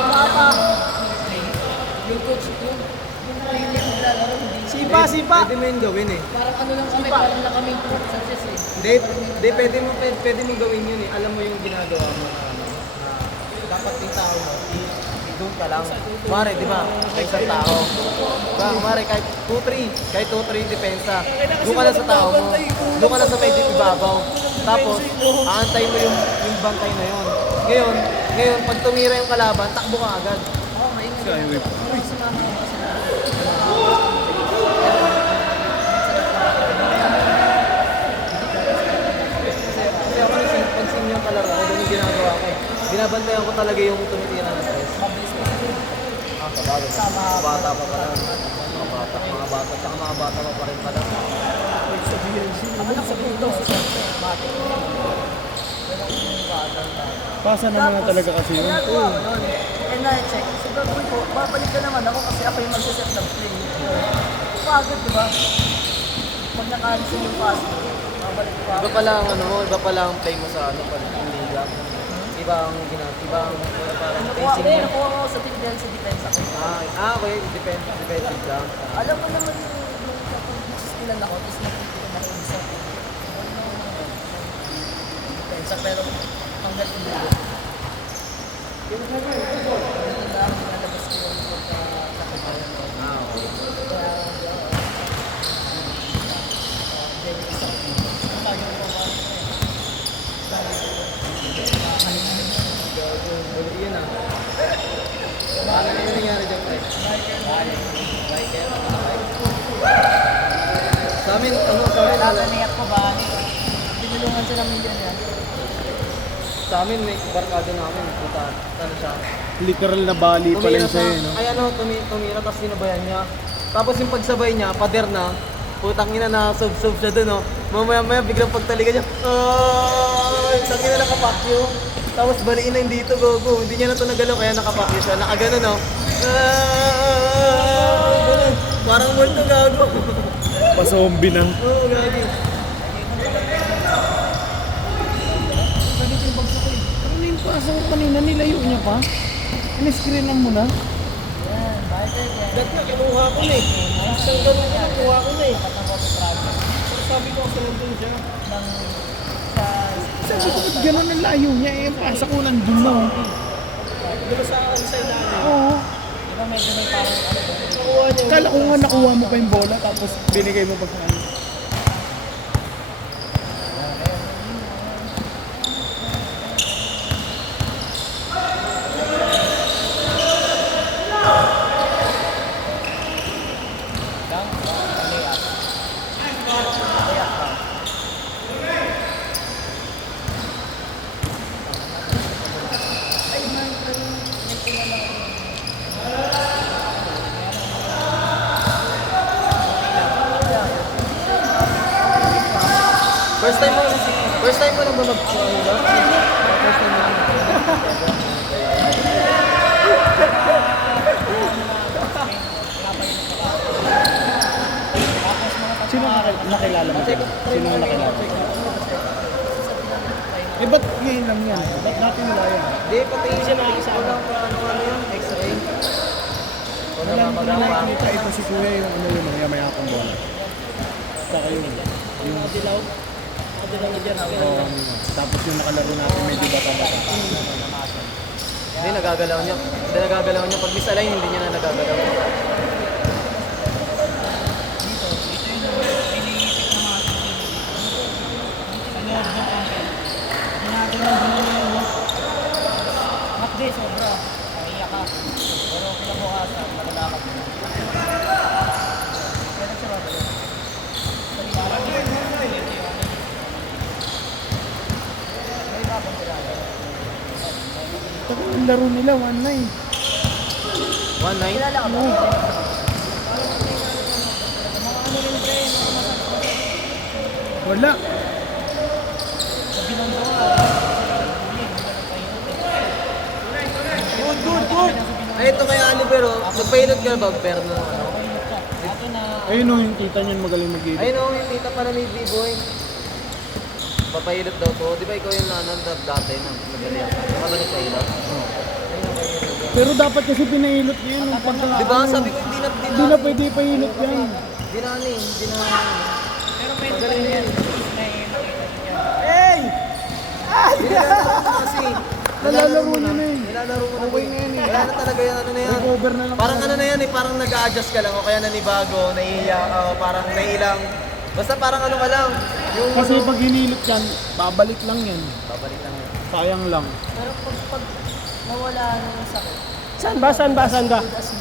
mapa, yung coach, yung play niya naglalaro, hindi. Sipa! Pwede mo yung gawin eh. Parang ano lang kami, parang lang kami success eh. Hindi, pwede mo gawin yun eh. Alam mo yung ginagawa mo na ano, na dapat yung tao mo, doon ka lang. Mare, di ba? Kahit isang tao. Diba? Mare, kahit 2-3, depensa. Doon ka lang sa tao mo. Doon ka lang sa medyo ibabaw. Tapos, aantay mo yung bangkay na yun. Ngayon, pag tumira yung kalaban, takbo ka agad. Oo, maingay. Skyway pa. Sumama ako sila. Kasi ako pag senior yung kalaro ko, ganun yung ginagawa ko. Binabantayan ko talaga yung tumitira ng stress. Mabilis mo. Sabagay. Mga bata pa pala. Mga bata, tsaka mga bata pa rin pala. Ako lang sa puto. Matik. Pero kung yung bata na. Pasa naman na talaga kasi yun. Ginagawa ko nun. And na-check. So gagawin ko, babalik ka naman ako kasi ako yung magsaset ng play. Pagod, di ba? Pag nakaalisin yung pass, babalik ko Iba pala ang ano mo, iba pala ang play mo sa ano pala, yung liga. Iba ang iba ang parang facing mo. Nakuha ko sa defense ako. Okay, defensive lang. Alam mo naman yung kapag ako, tapos nakikita na yung isa. Defense, pero hanggat hindi. Yung dito na nilalabas ko yung pagkakatayan mo. Okay. Yun ah. Ano yung nangyari dyan, Pre? Sa amin, Nakaniyak ko ba? Tinulungan sila namin dyan yan. sa amin, may barkada namin. Puta, ano siya. Literal na bali pala Tumira yun sa'yo, siya, no? ay ano, tumira, tapos sinabayan niya. Tapos yung pagsabay niya, pader na, putang ina na, sub-sub siya dun, no? Mamaya-maya, biglang pagtalikan niya, tangina na nakapakyo. Tapos baliin na yung dito, gogo. Hindi niya na ito nagalaw, kaya nakapakyo siya. Nakagano, no? Ganun. Parang multo, gago. Pa-zombie na. Oo, gago. Ano yung pasa ko kanina? Nilayo niya pa? In-screenan mo na? Yan, bakit yan? Dat na, kinuha ko na eh. Isang ganun na, kinuha ko na eh. Sabi ko, kasi nandun siya. Sabi ko, ba't gano'n ang layo niya? Eh, ang pasa ko nandun na. Oh. Di ba sa akin sa ilalim? Oo. Diba medyo may parang ano ba? Nakuha niya. Kala ko nga nakuha mo pa yung bola tapos binigay mo pag ano. First time mo lang ba mag-ano? First time mo lang. Sino nakilala mo? Sino ang nakilala mo? Eh, ba't ngayon lang yan? Ba't natin wala yan? Hindi, pati siya nakikita ko ng ano yun, X-ray. Kung Wala mo na namamagapa. nakikita ito si Kuya yung ano yung mga mayakang bola. Saka yung Dilaw? Dilaw na dyan. oh, tapos yung nakalaro natin medyo bata-bata. Hindi, nagagalaw niya. Hindi, nagagalaw niya. Pag misalign, hindi niya na nagagalaw. Matde, sobra. Kaya ka. Pero kinabukasan, malalakad mo. Kailan siya babalik? May babang tirada. Tapos ang laro nila, 1-9. 1-9? Kilala ka ba? Wala. Sa Binondo ka. Good. Ay, ito kaya Oliver, oh. Nagpahilot ka ba, Berno? Ano? Ato na. Ayun o, yung tita niyan magaling mag-ibig. Ayun, oh, yung tita pala ni B-Boy. Papahilot daw to. Di ba ikaw yung nanandad dati na magaling? Nakabalik sa ilot? Pero dapat kasi pinahilot niya yun. Yung pagka, Di ba? Sabi ko, hindi Hindi na pwede ipahilot yan. Hindi na ano eh, hindi na... Pero pwede pa Magaling yan. yan. Hey! Kasi, Nalalaro niya na eh. nilalaro mo na. Okay na yan eh. Wala na talaga yan, ano na yan. Recover na lang. Parang ano na yan eh, parang nag-a-adjust ka lang o kaya nanibago, naiiyak, parang nailang. Basta parang ano ka lang. Yung Kasi pag hinilot yan, babalik lang yan. babalik lang yan. Sayang lang. Pero pag nawala na yung sakit, Saan ba? Saan ba? Saan ba?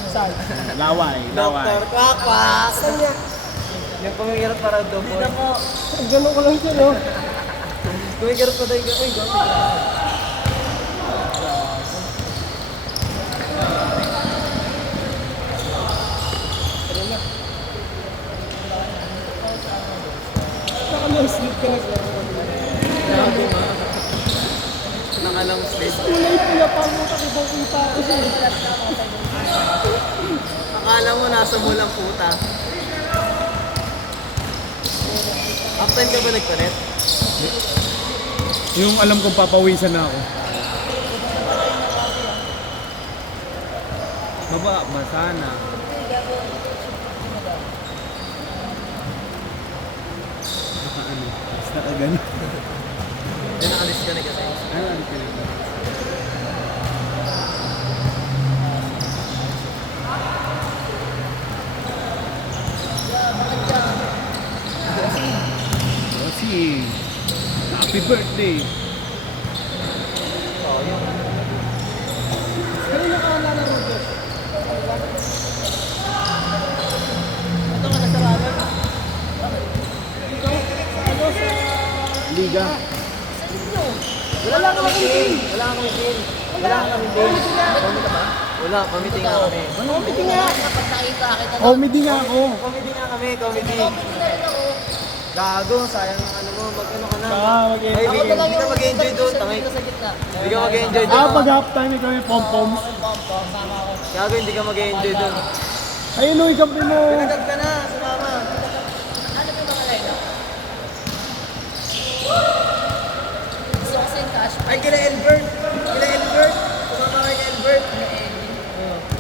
Saan? Laway, laway. Doktor Kwakwa. Saan niya? Yung pumingirap para doon. hindi na po. Ganun ko lang siya, no? Pumingirap pa tayo. Uy, gawin. Naka-no-sleep ka na. Nakalang sleep. Kulay pula pa mo, kakibang-kita ko siya. Akala mo nasa mulang puta. Half time ka ba nagpanet? Yung alam kong papawisan na ako. Baba, basa na. Naka-ano, basta ka ganun. Yan nakalis ka na kasi. Ano, ano ka nito? Rosie, happy birthday! Oo, yun. Kanina ka nalaro ko. Ito ka nasaralan. Ikaw, ano sa... Liga. Wala kami team. Wala kami team. Wala kami team. Comedy ka ba? Wala, comedy nga kami. Comedy nga. Kapag nakita kita, Comedy nga ako. Comedy nga kami, comedy. Gago, sayang ang ano mo, mag-ano ka na. Mag-enjoy. Ay, hindi ka mag-enjoy doon, tangay. sa gitna. Hindi ka mag-enjoy doon. Pag halftime, ikaw yung pom-pom. Gago, hindi ka mag-enjoy doon. Ayun o, ikampi mo. Pinagag ka na, sumama. Ano ba yung mga line-up? Gusto ko kasi yung cash Ay, kila Elbert. Kila Elbert. Sumama kay Elbert.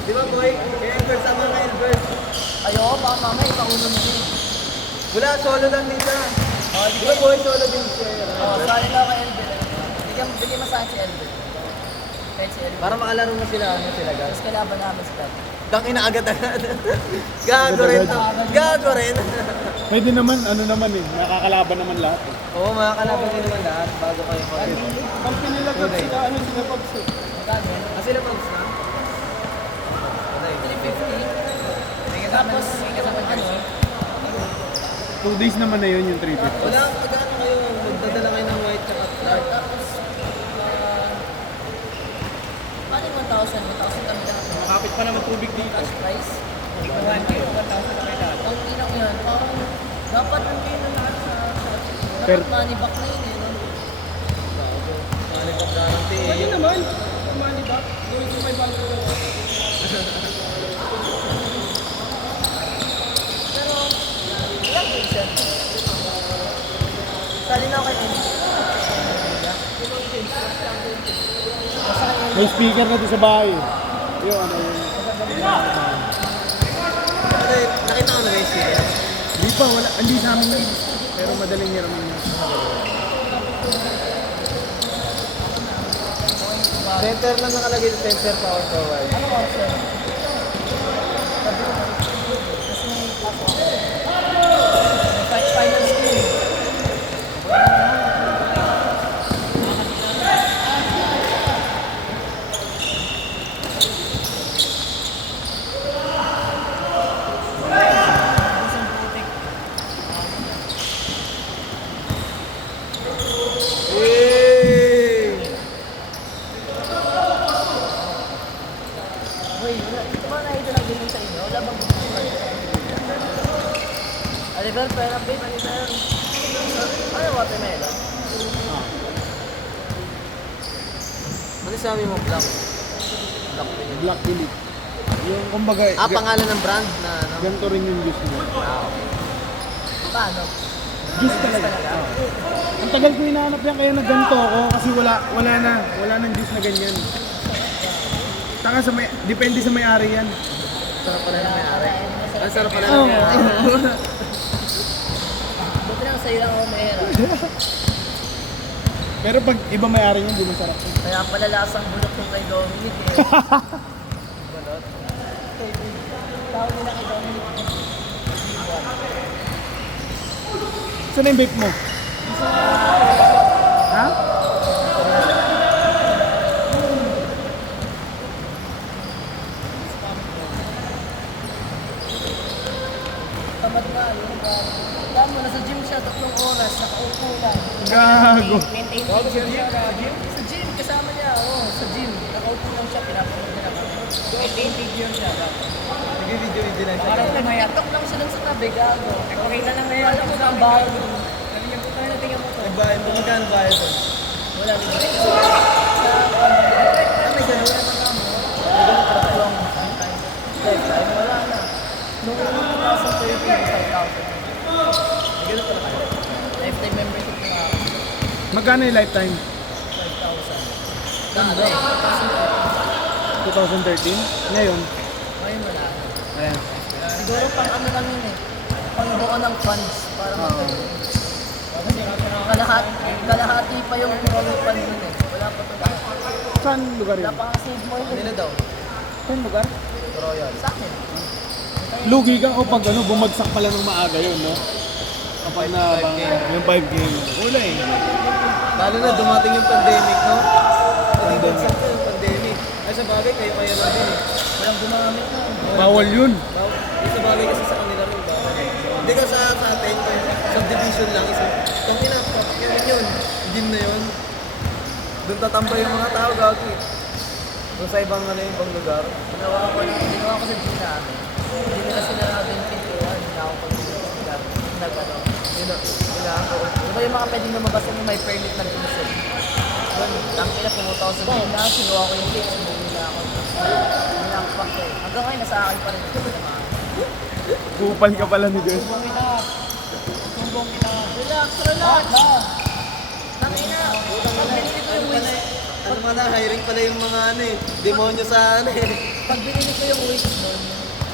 Di ba, boy? Kila Elbert, sama kay Elbert. Ayoko, baka mamaya ipakulo mo din. Wala, solo lang din siya. Di ba, boy? Solo din siya. Oo, sali lang ako kay Elbert. Bigyan mo sa akin si Elbert. Kahit si Elbert. Para makalaro mo sila, ano sila, guys. Tapos kalaban namin si Pat. Dang inaagad-agad. Gago rin to. Gago rin. Pwede naman, ano naman eh. Nakakalaban naman lahat eh. Oo, makakalaban din naman lahat bago kayo mag- Kampi nila Gab, sila, ano sila Pops eh. Magkano? Ah, sila Pogs na? 350. Tapos, kasama ano? 2 days naman na yun yung 350. Wala, magkano kayo? Magdadala kayo ng white tsaka dark. Tapos, paano yung 1,000? 1,000 kami lahat. Makapit pa naman tubig dito. Cash price? Hindi ko 1K o 1,000 na kayo lahat. Ang inang yan, parang dapat nandun na lahat sa... Per- Dapat money back na yun eh. no? Ano pa guarantee? Pwede naman. Money back. Gawin ko 500. Pero, ilang patient? Sali na ako kay Andy. May speaker na doon sa bahay. Yung ano yun. Ano, nakita ko na may siya. Hindi pa, wala. Hindi sa amin yun. Pero madaling hiramin niya. Center lang nakalagay sa center power forward. Ano option? Kasi may class ako. May finals ko eh. Hey! Hoy, ito ba na-idol ang ganun sa inyo? Wala bang Oliver, pera babe, Oliver. Ano watermelon? Ano sabi mo, Black? Black din yun. Black Elite. Yung kumbaga, Ah, pangalan ng brand na ano? ganito rin yung juice niya. Paano? Juice talaga. Ang tagal ko hinahanap yan kaya nagganto ako kasi wala nang juice na ganyan. Taka sa may, depende sa may-ari yan. Sarap pala ng may-ari. Ang sarap pala ng Oh. may-ari. Buti lang sa'yo lang ako mahera. Pero pag iba may-ari yan, di masarap. Kaya pala lasang bulok yung kay Dominic eh. Balot? Tawag nila kay Dominic. Saan na yung vape mo? Ha? tamad nga, yun. Alam mo, nasa gym siya, 3 oras, nakaupo lang. Gago. Maintain picture siya. Sa gym, kasama niya, sa gym. Nakaupo lang siya, pinapanood niya kami. Maintain picture siya. Nag-video lang siya. Parang nag-tiktok lang siya dun sa tabi, gago. Pakita lang ngayon, alam mo na ang bahay dun. Sabi niya, puta na tingnan mo to. Nagbayad, magkano bayad doon? Wala rin. May ganun na mga mo. May ganun ka lang. Lifetime, wala na. Nung 2013, 5,000. May ganun ka lang. Lifetime membership na nga. Magkano yung lifetime? 5,000. Ganda eh. 2013? Ngayon? Ngayon wala. Ayan. Siguro pang ano lang yun eh. Pang buo ng funds. Para kasi kalahati pa yung pinag fund yun eh. Wala pa ito lahat. Saan lugar Wala yun? pa save mo yun. Kanina daw? Saan lugar? Royal. Sa akin. Lugi ka o pag ano, bumagsak pala ng maaga yun, no? Kapag na, 5K. yung 5K. Wala eh. Lalo na dumating yung pandemic, no? Nag-ibagsak na yung pandemic. Ay sa bagay, kayo kaya lang din eh. Walang gumamit na. Bawal yun. Yung sa bagay kasi sa kanila rin ba? Hindi ka sa atin, subdivision lang isa. Kung ina, yun yun. Gym na yun. Doon tatambay yung mga tao, gagi. Doon sa ibang ano yung ibang lugar. Ginawa ko sa gym namin. Hindi nila sila natin pintuan. Hindi na ako pag-gym sila. Nag-ano. Nila ako. Di ba yung mga pwedeng lumabas yung may permit na gym? Yun, tangin na pumunta ako sa gym na. Sinuha ko yung kicks. Bumili na ako. Nilakpak ko eh. Hanggang ngayon, nasa akin pa rin. Kupal ka pala ni Jess. Relax, relax. Tangin na. Pag binili ko yung wings. Ano man na, hiring pala yung mga ano eh. Demonyo sa ano eh. Pag binili ko yung wings doon,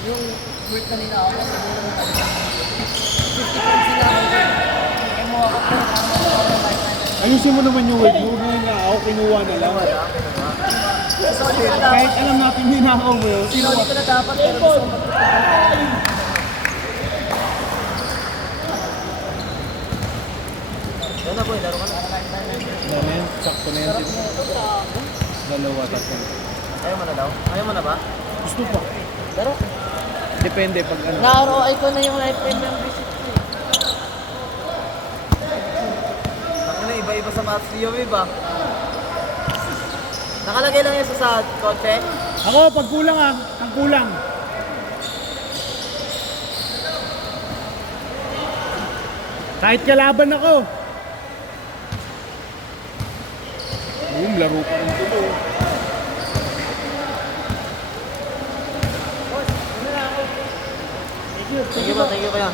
yung worth na nila ako kasi siguro ng 50 pounds sila ako. Eh mo ako po. Ayusin mo naman yung word mo. Huwag mo na ako kinuha na lang. Sorry ko na dapat. Kahit alam natin ninakaw mo yun. Sorry ko na dapat. Pero gusto ko Yan na boy, laro ka na. Ano yan? Sakto na yan. Dalawa, tatlo. Ayaw mo na daw? Ayaw mo na ba? Gusto pa. Pero, Depende pag ano. na-ROI ko na yung lifetime membership ko eh. Ako na, iba-iba sa maths niyo, ba? Nakalagay lang yan sa kotse. Ako, pag kulang ah. Ang kulang. Kahit kalaban ako. Laro pa rin ito. Thank you ba? Thank you kaya.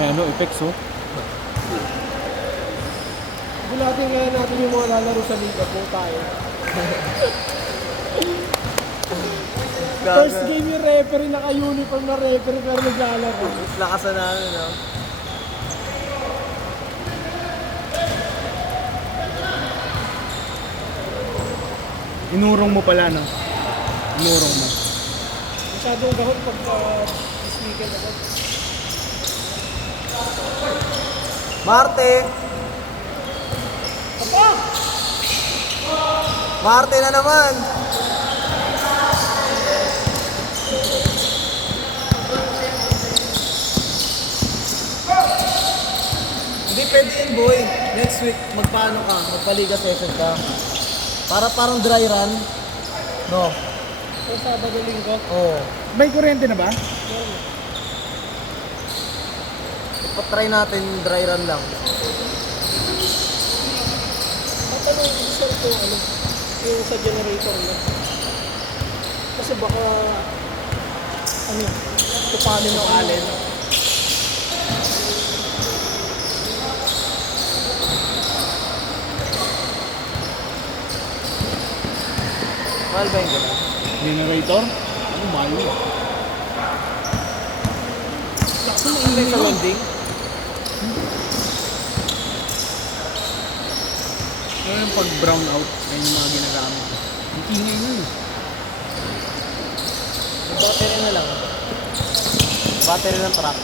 May ano, effects oh. Bulatin kaya natin yung mga lalaro sa liga po tayo. First game yung referee, naka-uniform na referee pero naglalaro. Lakasan na ano, no? Inurong mo pala, no? Inurong mo. Masyadong gahon pagka this weekend ako. Marte! Marte na naman! Hindi pwede yun, boy. Next week, magpaano ka? Magpaliga session ka. Para parang dry run. No? So, Sabado Linggo. Oo. May kuryente na ba? Ipatry natin dry run lang. Matanong ko sir kung ano, yung sa generator na. Kasi baka, ano, tupanin ng alin. Mahal ba yung gano'n? Generator? Ano, mahal yun. Hindi sa welding? Ano yung pag brown out? Ayun yung mga ginagamit. Ang ingay nun. Battery na lang. Battery ng truck.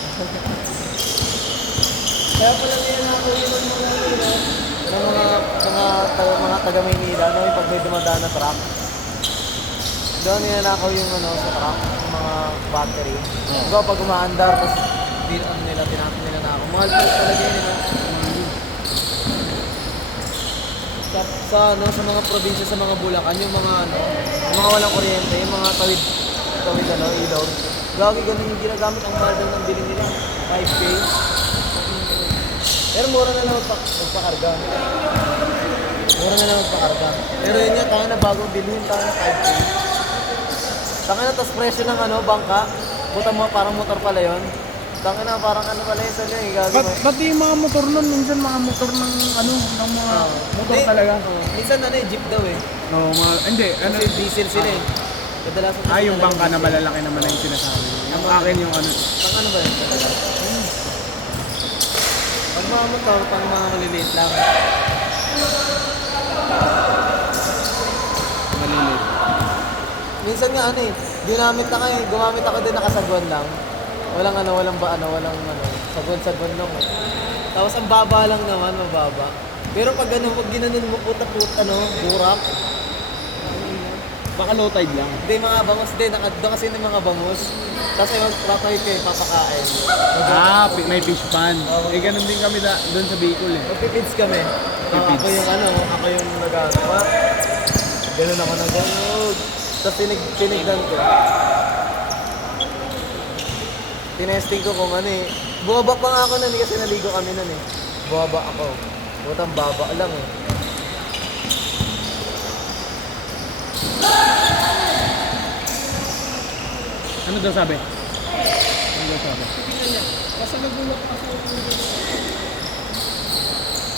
Kaya pala ngayon ako yun ang mga mga taga Maynila, no, yung pag may dumadaan na truck. Doon ninanakaw yung sa truck, yung mga battery. Diba pag umaandar, tapos tinapon nila na ako. Mahal po talaga yun, sa mga probinsya, sa mga Bulacan, yung mga walang kuryente, yung mga tawid ilaw. Lagi ganun yung ginagamit, ang mahal daw ng bili nila, 5K. Pero mura na lang magpakarga. Pero yun nga, tayo na bagong bilhin, tayo na 5K. Tayo na, tas presyo ng bangka, buta mo, parang motor pala yun. Tayo na, parang pala yun, saan yun, Pati yung mga motor nun, minsan mga motor ng ng mga motor talaga. Minsan jeep daw eh. Oo, hindi, Kasi diesel sila eh. Kadalasan yung bangka na malalaki naman na yung sinasabi. Yung akin yung Pang ba yun talaga? Pag mga motor, pang mga maliliit lang. malilit. Minsan nga gumamit ako din nakasagwan lang. Walang sagwan lang eh. Tapos ang baba lang naman, mababa. Pero pag pag ginanon mo burak. Baka low tide lang. Hindi, mga bangus din. Doon kasi ng mga bangus. Tapos ay magpapahit kayo, papakain. May fish pan. Eh, ganun din kami doon sa Bicol eh. Magpipids kami. Pipids. Ako yung nagagawa. Ganun ako nag-ganun. Tapos tinignan ko. Tinesting ko kung Bumaba pa nga ako nun kasi naligo kami nun eh. Bumaba ako. Butang baba lang eh. Ano daw sabi?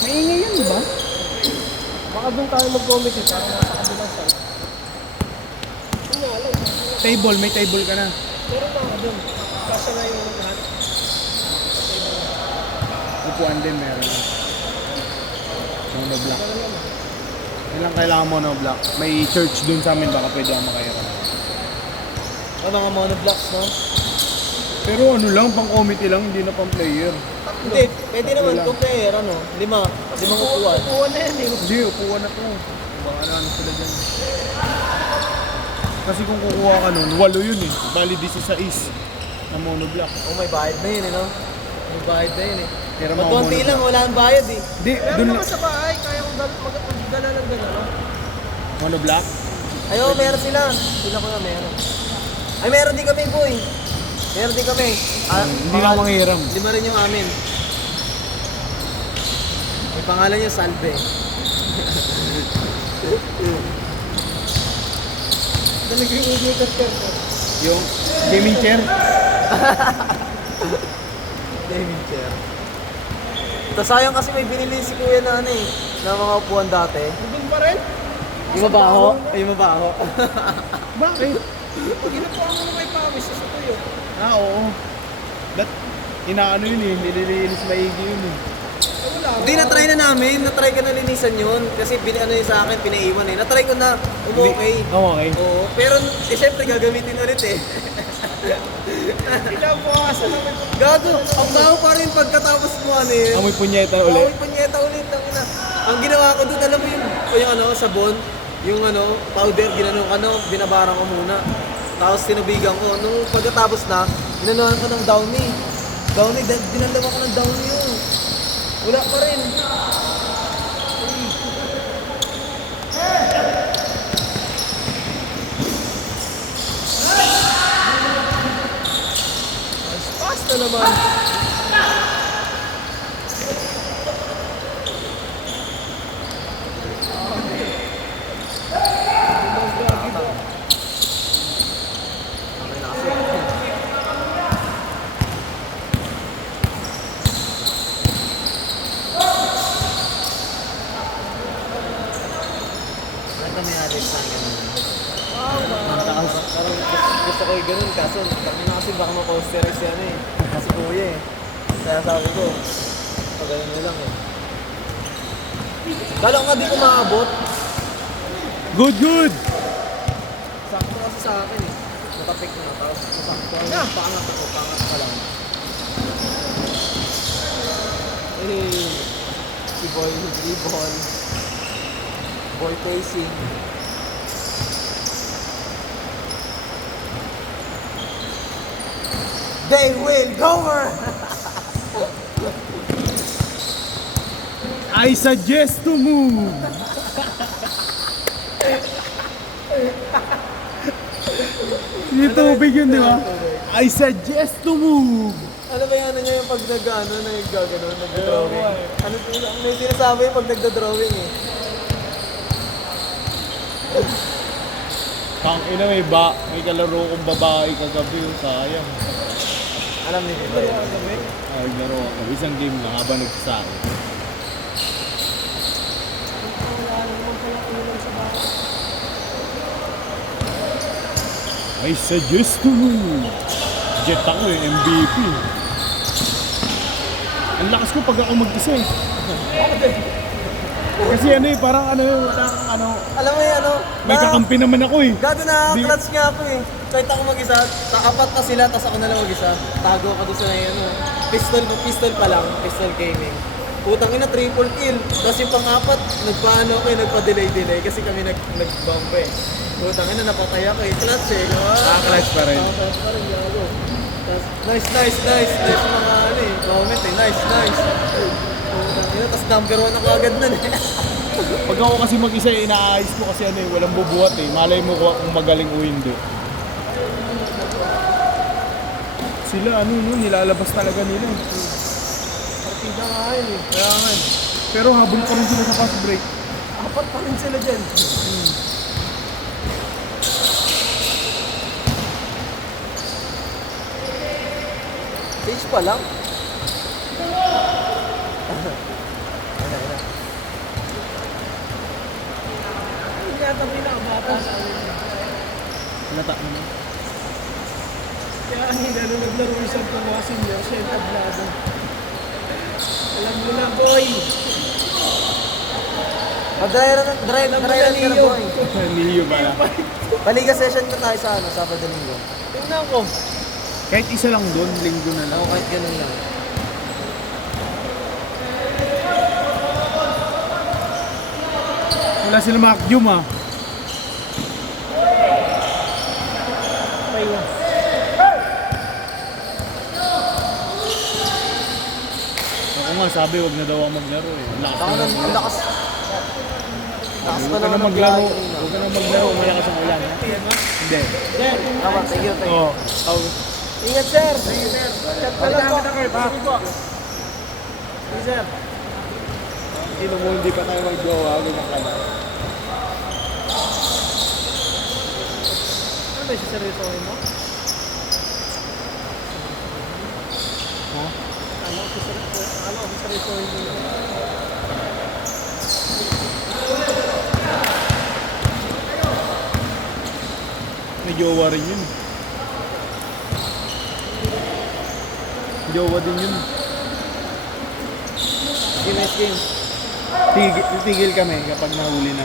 Maingay yan, di ba? Baka doon tayo mag-comment eh, parang nasa kabilang side. May table ka na. Pero mga doon, kasya na yung lahat. Upuan din meron. Monoblock. Ilang kailangan monoblock? May church dun sa amin, baka pwede ako makahiram. Mga monoblocks, no? Pero pang committee lang, hindi na pang player. Hindi, pwede naman kung player, 5 upuan. Uwan na yan eh. Hindi, upuan na to. Baka na sila dyan. Kasi kung kukuha ka nun, 8 yun eh. Bali 16 na monoblock. Oh, may bayad na yun, no? May bayad na yun eh. Pero mga Magkonti monoblock. lang, wala ang bayad eh. Hindi, Pero dun naman sa bahay, kaya kong magdala ng gano'n. monoblock. Ayo, meron sila. Sila ko na meron. Ay, meron din kami, boy. Meron din kami. Hindi na manghiram. 5 rin yung amin. May pangalan niya, Salve. Yung gaming chair. Gaming chair. Tapos sayang kasi may binili si kuya na na mga upuan dati. Doon pa rin? Yung mabaho. Yung mabaho. Bakit? Pag inapuan mo na may pawis, sa tuyo. Oo. Inaano yun eh, nililinis maigi yun eh. Wala. Hindi, na-try na namin. Na-try ko na linisan yun. Kasi yun sa akin, pinaiwan eh. Na-try ko na, okay. Okay. Oo. Pero, syempre, gagamitin ulit eh. Pinabukasan namin. Gago, ang baho pa rin pagkatapos mo eh. Amoy punyeta ulit. Amoy punyeta ulit. Ang ginawa ko doon, alam mo yung sabon, yung powder, binabarang ko muna. Tapos tinubigan ko. Nung pagkatapos na, ginanawan ko ng Downy. Dinalaman ko ng Downy yun. Wala pa rin. Pasta naman. May adik sa akin. Parang gusto ko yung ganun, kaso kami na kasi baka ma-posterize yan eh. Kasi kuya eh. Kaya sabi ko, pagayin nyo lang eh. Kala ko nga di ko maabot. Good! Sakto kasi sa akin eh. Nakapik na. Tapos sakto. Pangat ka lang. Eh, si boy dribble, boy pacing. They will go over! I suggest to move. Yung tubig yun, di ba? I suggest to move. Ano ba yan niya yung pag nag-gagano, nag-drawing? Ano may sinasabi yung pag nagda-drawing eh. Pang ina, may kalaro kong babae kagabi, sayang. Alam niyo ba yun? Ay, laro ako. Isang game lang habang nagsasakit. I suggest to move. Jet ako eh, MVP. Ang lakas ko pag ako mag-isa eh. Kasi ano eh, parang ano eh, Alam mo yung ano? may kakampi naman ako eh. Gago na clutch nga ako eh. Kahit ako mag-isa, apat na sila, tapos ako na lang mag-isa. Tago ka doon sa ano. Pistol pa lang, pistol gaming. Putang ina, triple kill. Tapos yung pang-apat, nagpaano ako eh, nagpa-delay kasi kami nag-bump eh. Putang ina, napatay ako eh. Clutch eh. Clutch pa rin. Clutch pa rin, gago. Tapos, nice mga ano eh. Comment eh, nice. Putang ina, tapos number 1 ako agad nun eh. Pag ako kasi mag-isa eh, inaayos ko kasi ano eh, walang bubuhat eh. Malay mo kung magaling o hindi. Sila ano no, nilalabas talaga nila eh. Partida nga yun eh. Kaya nga eh. Pero habol pa rin sila sa fast break. Apat pa rin sila dyan. Stage pa lang. Hindi yata pinakabata sa amin. Nata mo. Kaya kanina nung naglaro isang ng mga senior, siya yung tablado. Alam mo na, boy! Mag-dry run ka na, boy. Niyo ba? Baliga session ko tayo sa ano, Sabado Linggo. Tingnan ko. Kahit isa lang doon, linggo na lang. Ako kahit ganun lang. Wala sila Mac-Jum ah. Paiwa. Ako nga sabi, wag na daw ako maglaro eh. Ang lakas Ako na ang lakas. Lakas pa Huwag ka naman na ng maglaro. biyahe kanina. Huwag ka na maglaro. Malakas ang ulan. ha? Hindi. Tama, thank you. Oo. Ingat, sir. Chat ka lang po. Sige po. Sige, sir. Sino mo hindi pa tayo mag-jowa, ganyan ka na. Ano ba yung seryosohin mo? Ha? Ano ko seryosohin mo? May jowa rin yun. Jowa din yun. Nice game. Titigil kami kapag nahuli na.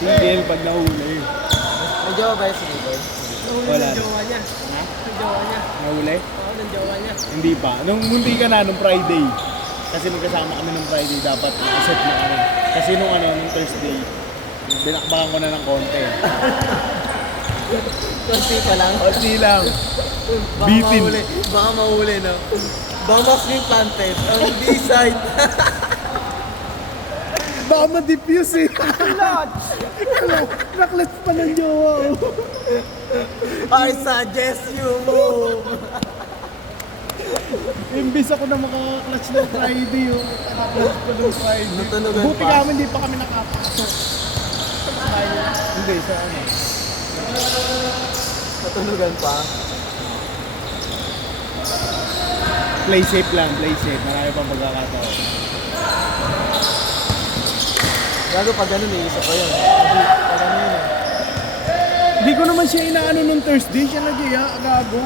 Tigil pag nahuli. May jowa ba yung sige, boy? Nahuli Wala. ng jowa niya. Ng jowa niya. Nahuli? Oo, ng jowa niya. Hindi pa. Nung munti ka na, nung Friday. Kasi magkasama kami nung Friday, dapat set na kami. Kasi nung Thursday, binakbakan ko na ng konti. Konti pa lang. Konti lang. Baka Bitin. mahuli. Baka mahuli, no? Bombas being planted on B-side. Baka ma-diffuse eh. Naklas pa ng jowa. I suggest you move. Imbis ako na makaka-clutch ng Friday. Nakaklas pa ng Friday. Natunugan Buti pa. kami, hindi pa kami nakapasok. Hindi, sa ano. Natulugan pa. Play safe lang, play safe. Marami pang pagkakataon. Gago pa ganun eh, isa pa yun. Pag ano yun eh. Hindi ko naman siya inaano nung Thursday. Siya nag-iya, gago.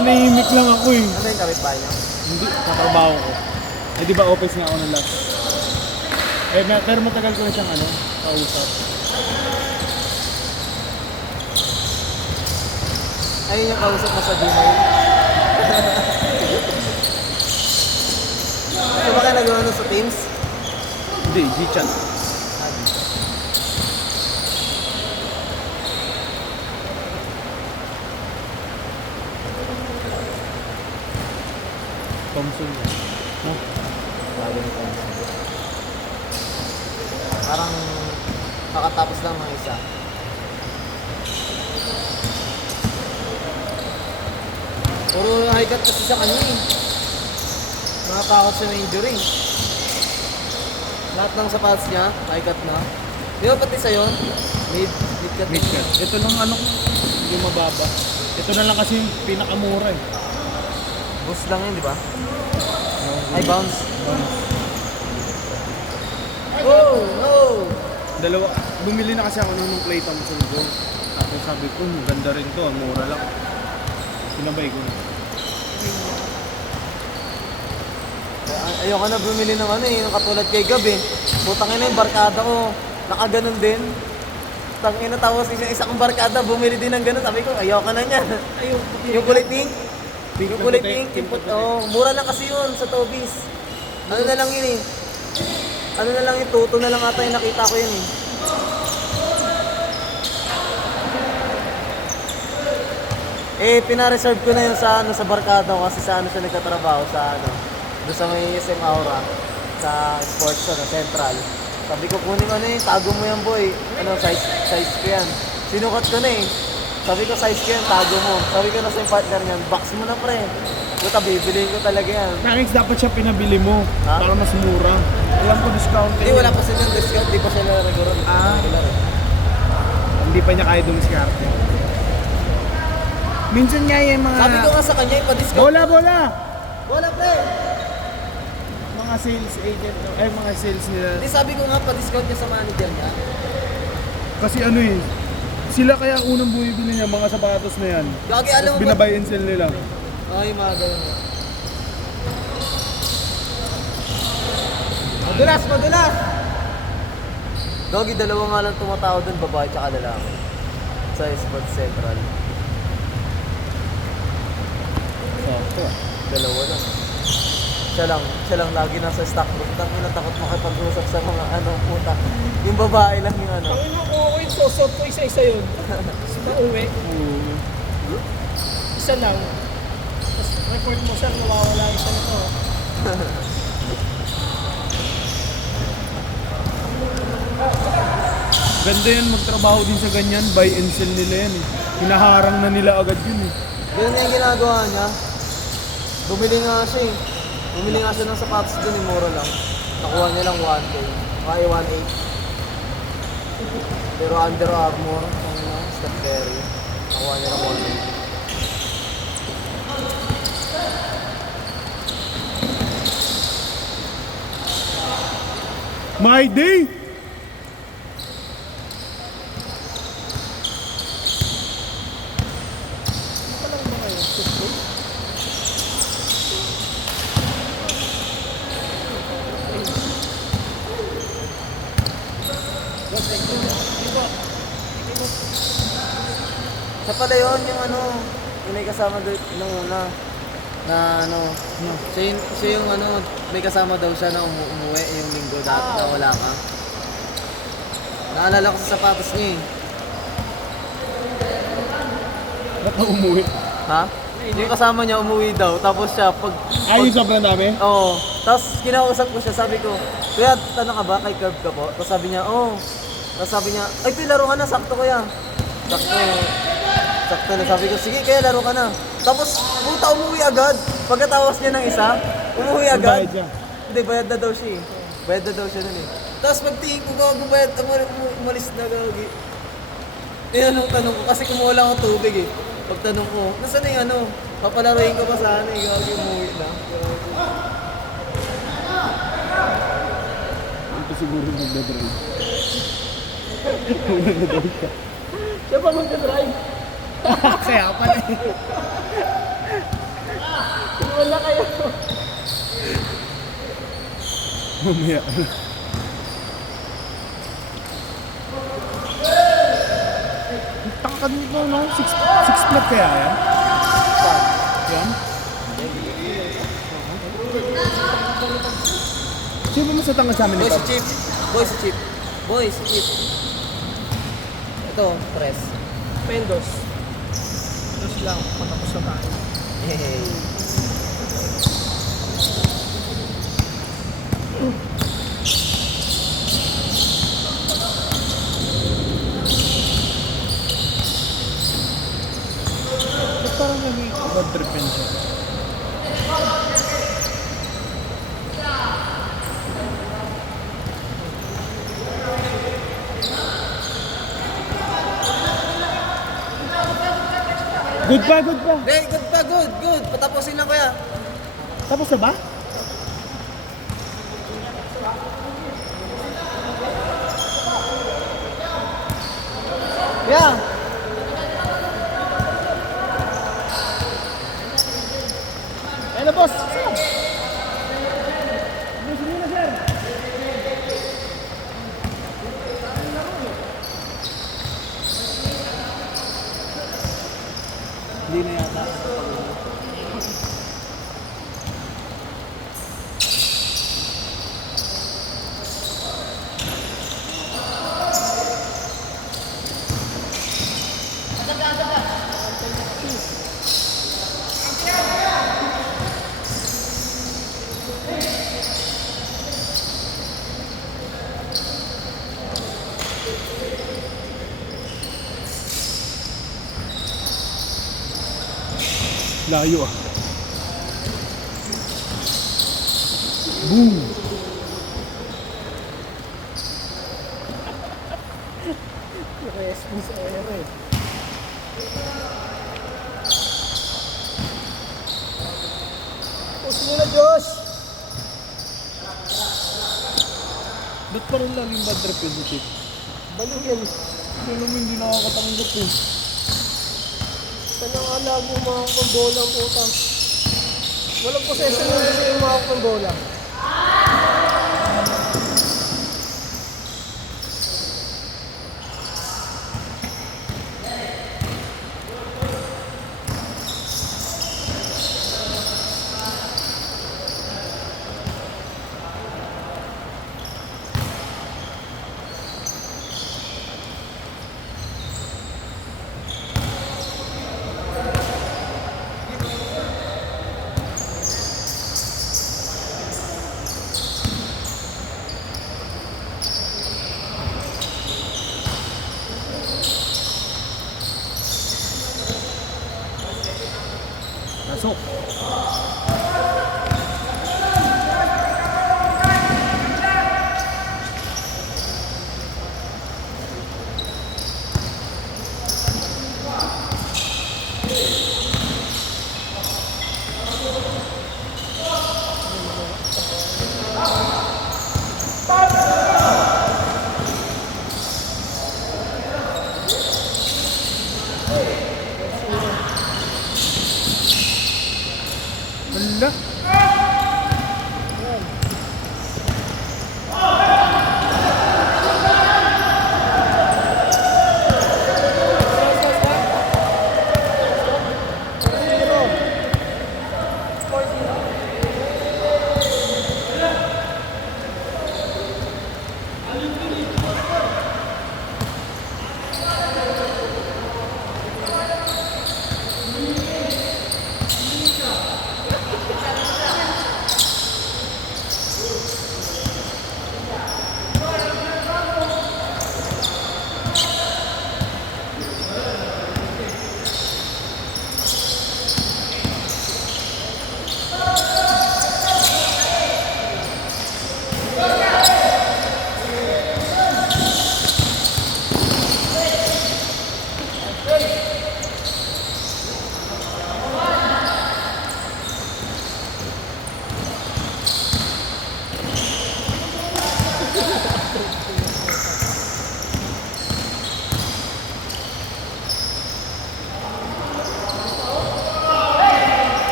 Nahihimik lang ako eh. Ano yung kapitbahay niya? Hindi, katrabaho ko. Eh di ba office nga ako ng last. Pero matagal ko na siyang kausap. Ayun yung kausap mo sa Gmail. Ano ba kayo nagawa nun sa Teams? Hindi, G-chat. Thompson yan. No? Sabi ni Thompson. Parang kakatapos lang ng isa. Puro high cut kasi sa kanya eh. Nakakakot siya na injury. Lahat ng sapatos niya, high cut na. Di ba pati sa'yo? Mid cut. Mid-cut. Ito lang ano, yung mababa. Ito na lang kasi yung pinakamura eh. Boost lang yun, di ba? Ay, bounce. Oh, no! Dalawa, bumili na kasi ako ng Clay Thompson ko. Tapos sabi ko, ganda rin to, mura lang. Sinabay ko na. Ayoko na bumili ng ano eh, yung katulad kay Gab eh. Putang ina yung barkada ko, nakaganon din. Tangina tapos isa kong barkada, bumili din ng ganun. Sabi ko, ayoko na niyan. Yung kulay pink. Pink Yung na kulay puti, pink, pink yung na puti. oh, mura lang kasi yun sa Tobis. Ano na lang yun eh. Ano na lang yung tuto na lang ata yung nakita ko yun eh. Pina-reserve ko na yun sa ano sa barkada ko kasi sa ano siya nagtatrabaho sa ano. Doon sa may SM Aura sa sports ano, Central. Sabi ko kunin ko na yun, tago mo yan boy. Ano, size ko yan. Sinukat ko na eh. Sabi ko size ko yan, tago mo. Sabi ko na sa yung partner niyan, box mo na pre. Buta, bibiliin ko talaga yan. Nakings dapat siya pinabili mo Ha? para mas mura. Alam ko discount. Hindi, wala pa silang discount, di pa sila nagkaroon. Hindi pa niya kaya dumiskarte. Minsan nga yung mga... Sabi ko nga sa kanya, ipa-discount. Bola, bola! Wala pre. Mga sales agent, mga sales nila. Hindi, sabi ko nga, pa-discount niya sa manager niya. Kasi ano eh, sila kaya unang bumibili niya mga sapatos na yan. Gagi, alam mo ba? Binabay and sell nila. Ay, mga ganun. Madulas, madulas! Doggy, dalawa nga lang tumatao doon, babae tsaka lalaki. Sa Sports Central. Sakto. Dalawa lang. Siya lang lagi nasa stock room. Tangin na takot makipag-usap sa mga ano, puta. Yung babae lang yung ano. Ang ina ko ako yung susot ko isa-isa yun. Sa uwi, isa lang. Tapos report mo sir, nawawala isa nito. Ganda yan magtrabaho din sa ganyan, buy and sell nila yan eh. Hinaharang na nila agad yun eh. Ganun na yung ginagawa niya. Bumili nga siya eh. Bumili nga siya ng sapatos doon, eh, mura lang. Nakuha niya lang 1K. Ay, 1.8. Pero Under Armour, ano, Steph Curry. Nakuha niya lang 1.8. My day! Siya pala yun, yung ano, yung may kasama doon nung una. Na ano, siya yung ano, may kasama daw siya na umuwi yung linggo na wala ka. Naalala ko sa sapatos niya eh. Ba't na umuwi? Ha? Yung kasama niya umuwi daw, tapos siya pag... Ay, yung sobrang dami? Oo. Tapos kinausap ko siya, sabi ko, kuya, tanong ka ba, kay Curb ka po? Tapos sabi niya, oo. Tapos sabi niya, ay, laro ka na, sakto kuya. Sakto na. Sabi ko, sige, kaya laro ka na. Tapos, puta, umuwi agad. Pagkatapos niya ng isa, umuwi agad. Bayad siya. Hindi, bayad na daw siya eh. Bayad na daw siya nun eh. Tapos pagtingin ko, gago bayad, umalis na gagi. Tinanong ko, kasi kumuha lang ako tubig eh. Pagtanong ko, nasaan na yung ano? Papalaruin ko pa sana eh, gagi, umuwi na. Ito siguro magdadrive. Una na daw siya. Siya pa magka-drive. Kaya pala eh. Wala kayo. Mamaya. kanito, no? Six flat kaya yan? Yan? Sino ba mas natanggal sa amin Boy, nito? si Chip. Boy, si Chip. Boy, si Chip. Ito, press. Pendos. Dos lang, patapos na tayo. Hey. Ba't parang naging bad trip yan siya? Good pa, good pa. Hey, good pa, good, good. Patapusin lang kuya. Tapos na ba? Yeah. Ayun na, boss. Hindi na yata. Layo ah. Boom! Naka-SB sa air eh. Push mo na, Josh! Ba't parang laging bad trip yun si Chip? Balik yan. Hindi naman hindi nakakatanggap eh. Sana nga lagi yung mga pambola ang puta. Walang possession yung kasi yung mga pambola. Pasok.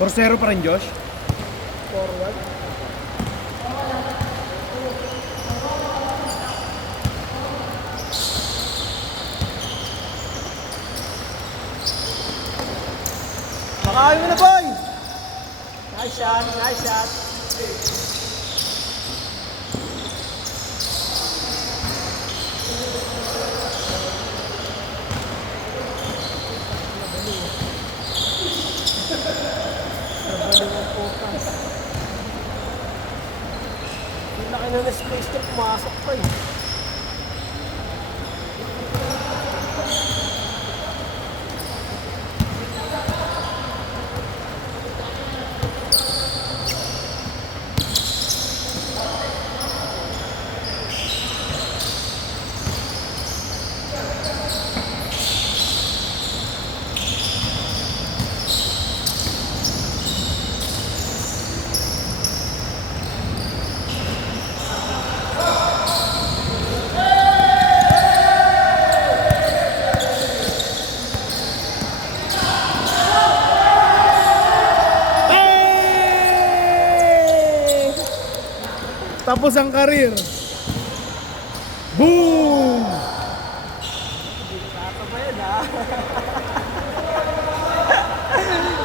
4-0 pa rin, Josh. Forward. Makakain mo na, boy! Nice shot, nice shot. Yung laki na na-space niya, pumasok pa eh. Tapos ang karir. Boom! Tatabayan ha.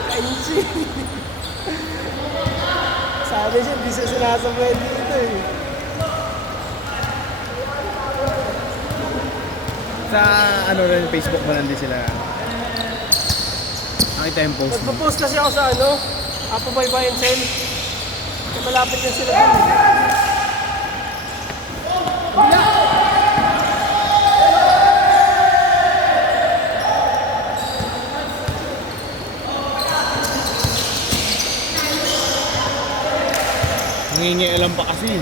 Kainchi. Sabi siya, di siya sinasabayan dito eh. Sa ano rin, Facebook mo nandun sila. Nakita yung post mo. Nagpo-post kasi ako sa ano, Apo Baybayin Sen. Kaya malapit yan sila dun eh. Nangingialam pa kasi.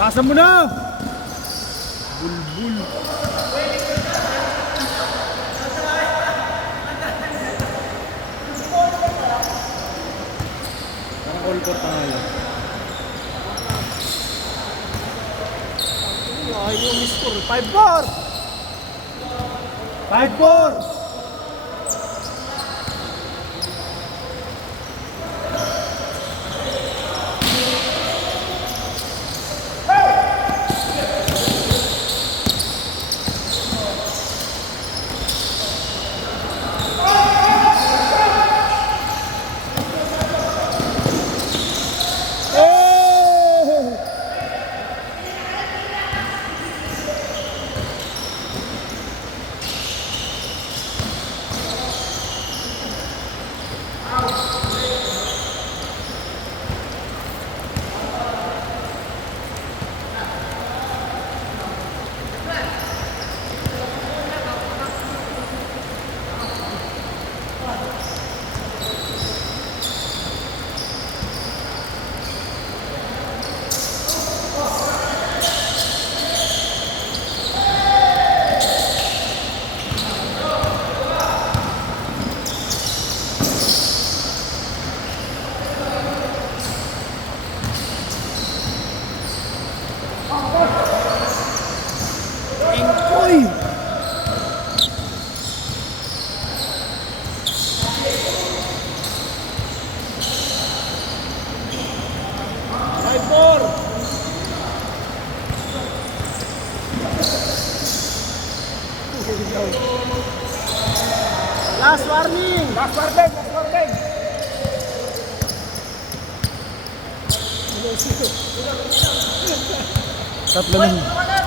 Pasa mo na! Bulbul. Parang all court na nga yun. Ay, yung miss-score. 5-4! 5-4! Engkoy! Last warning! Last warning! Last warning! Tatlo lang.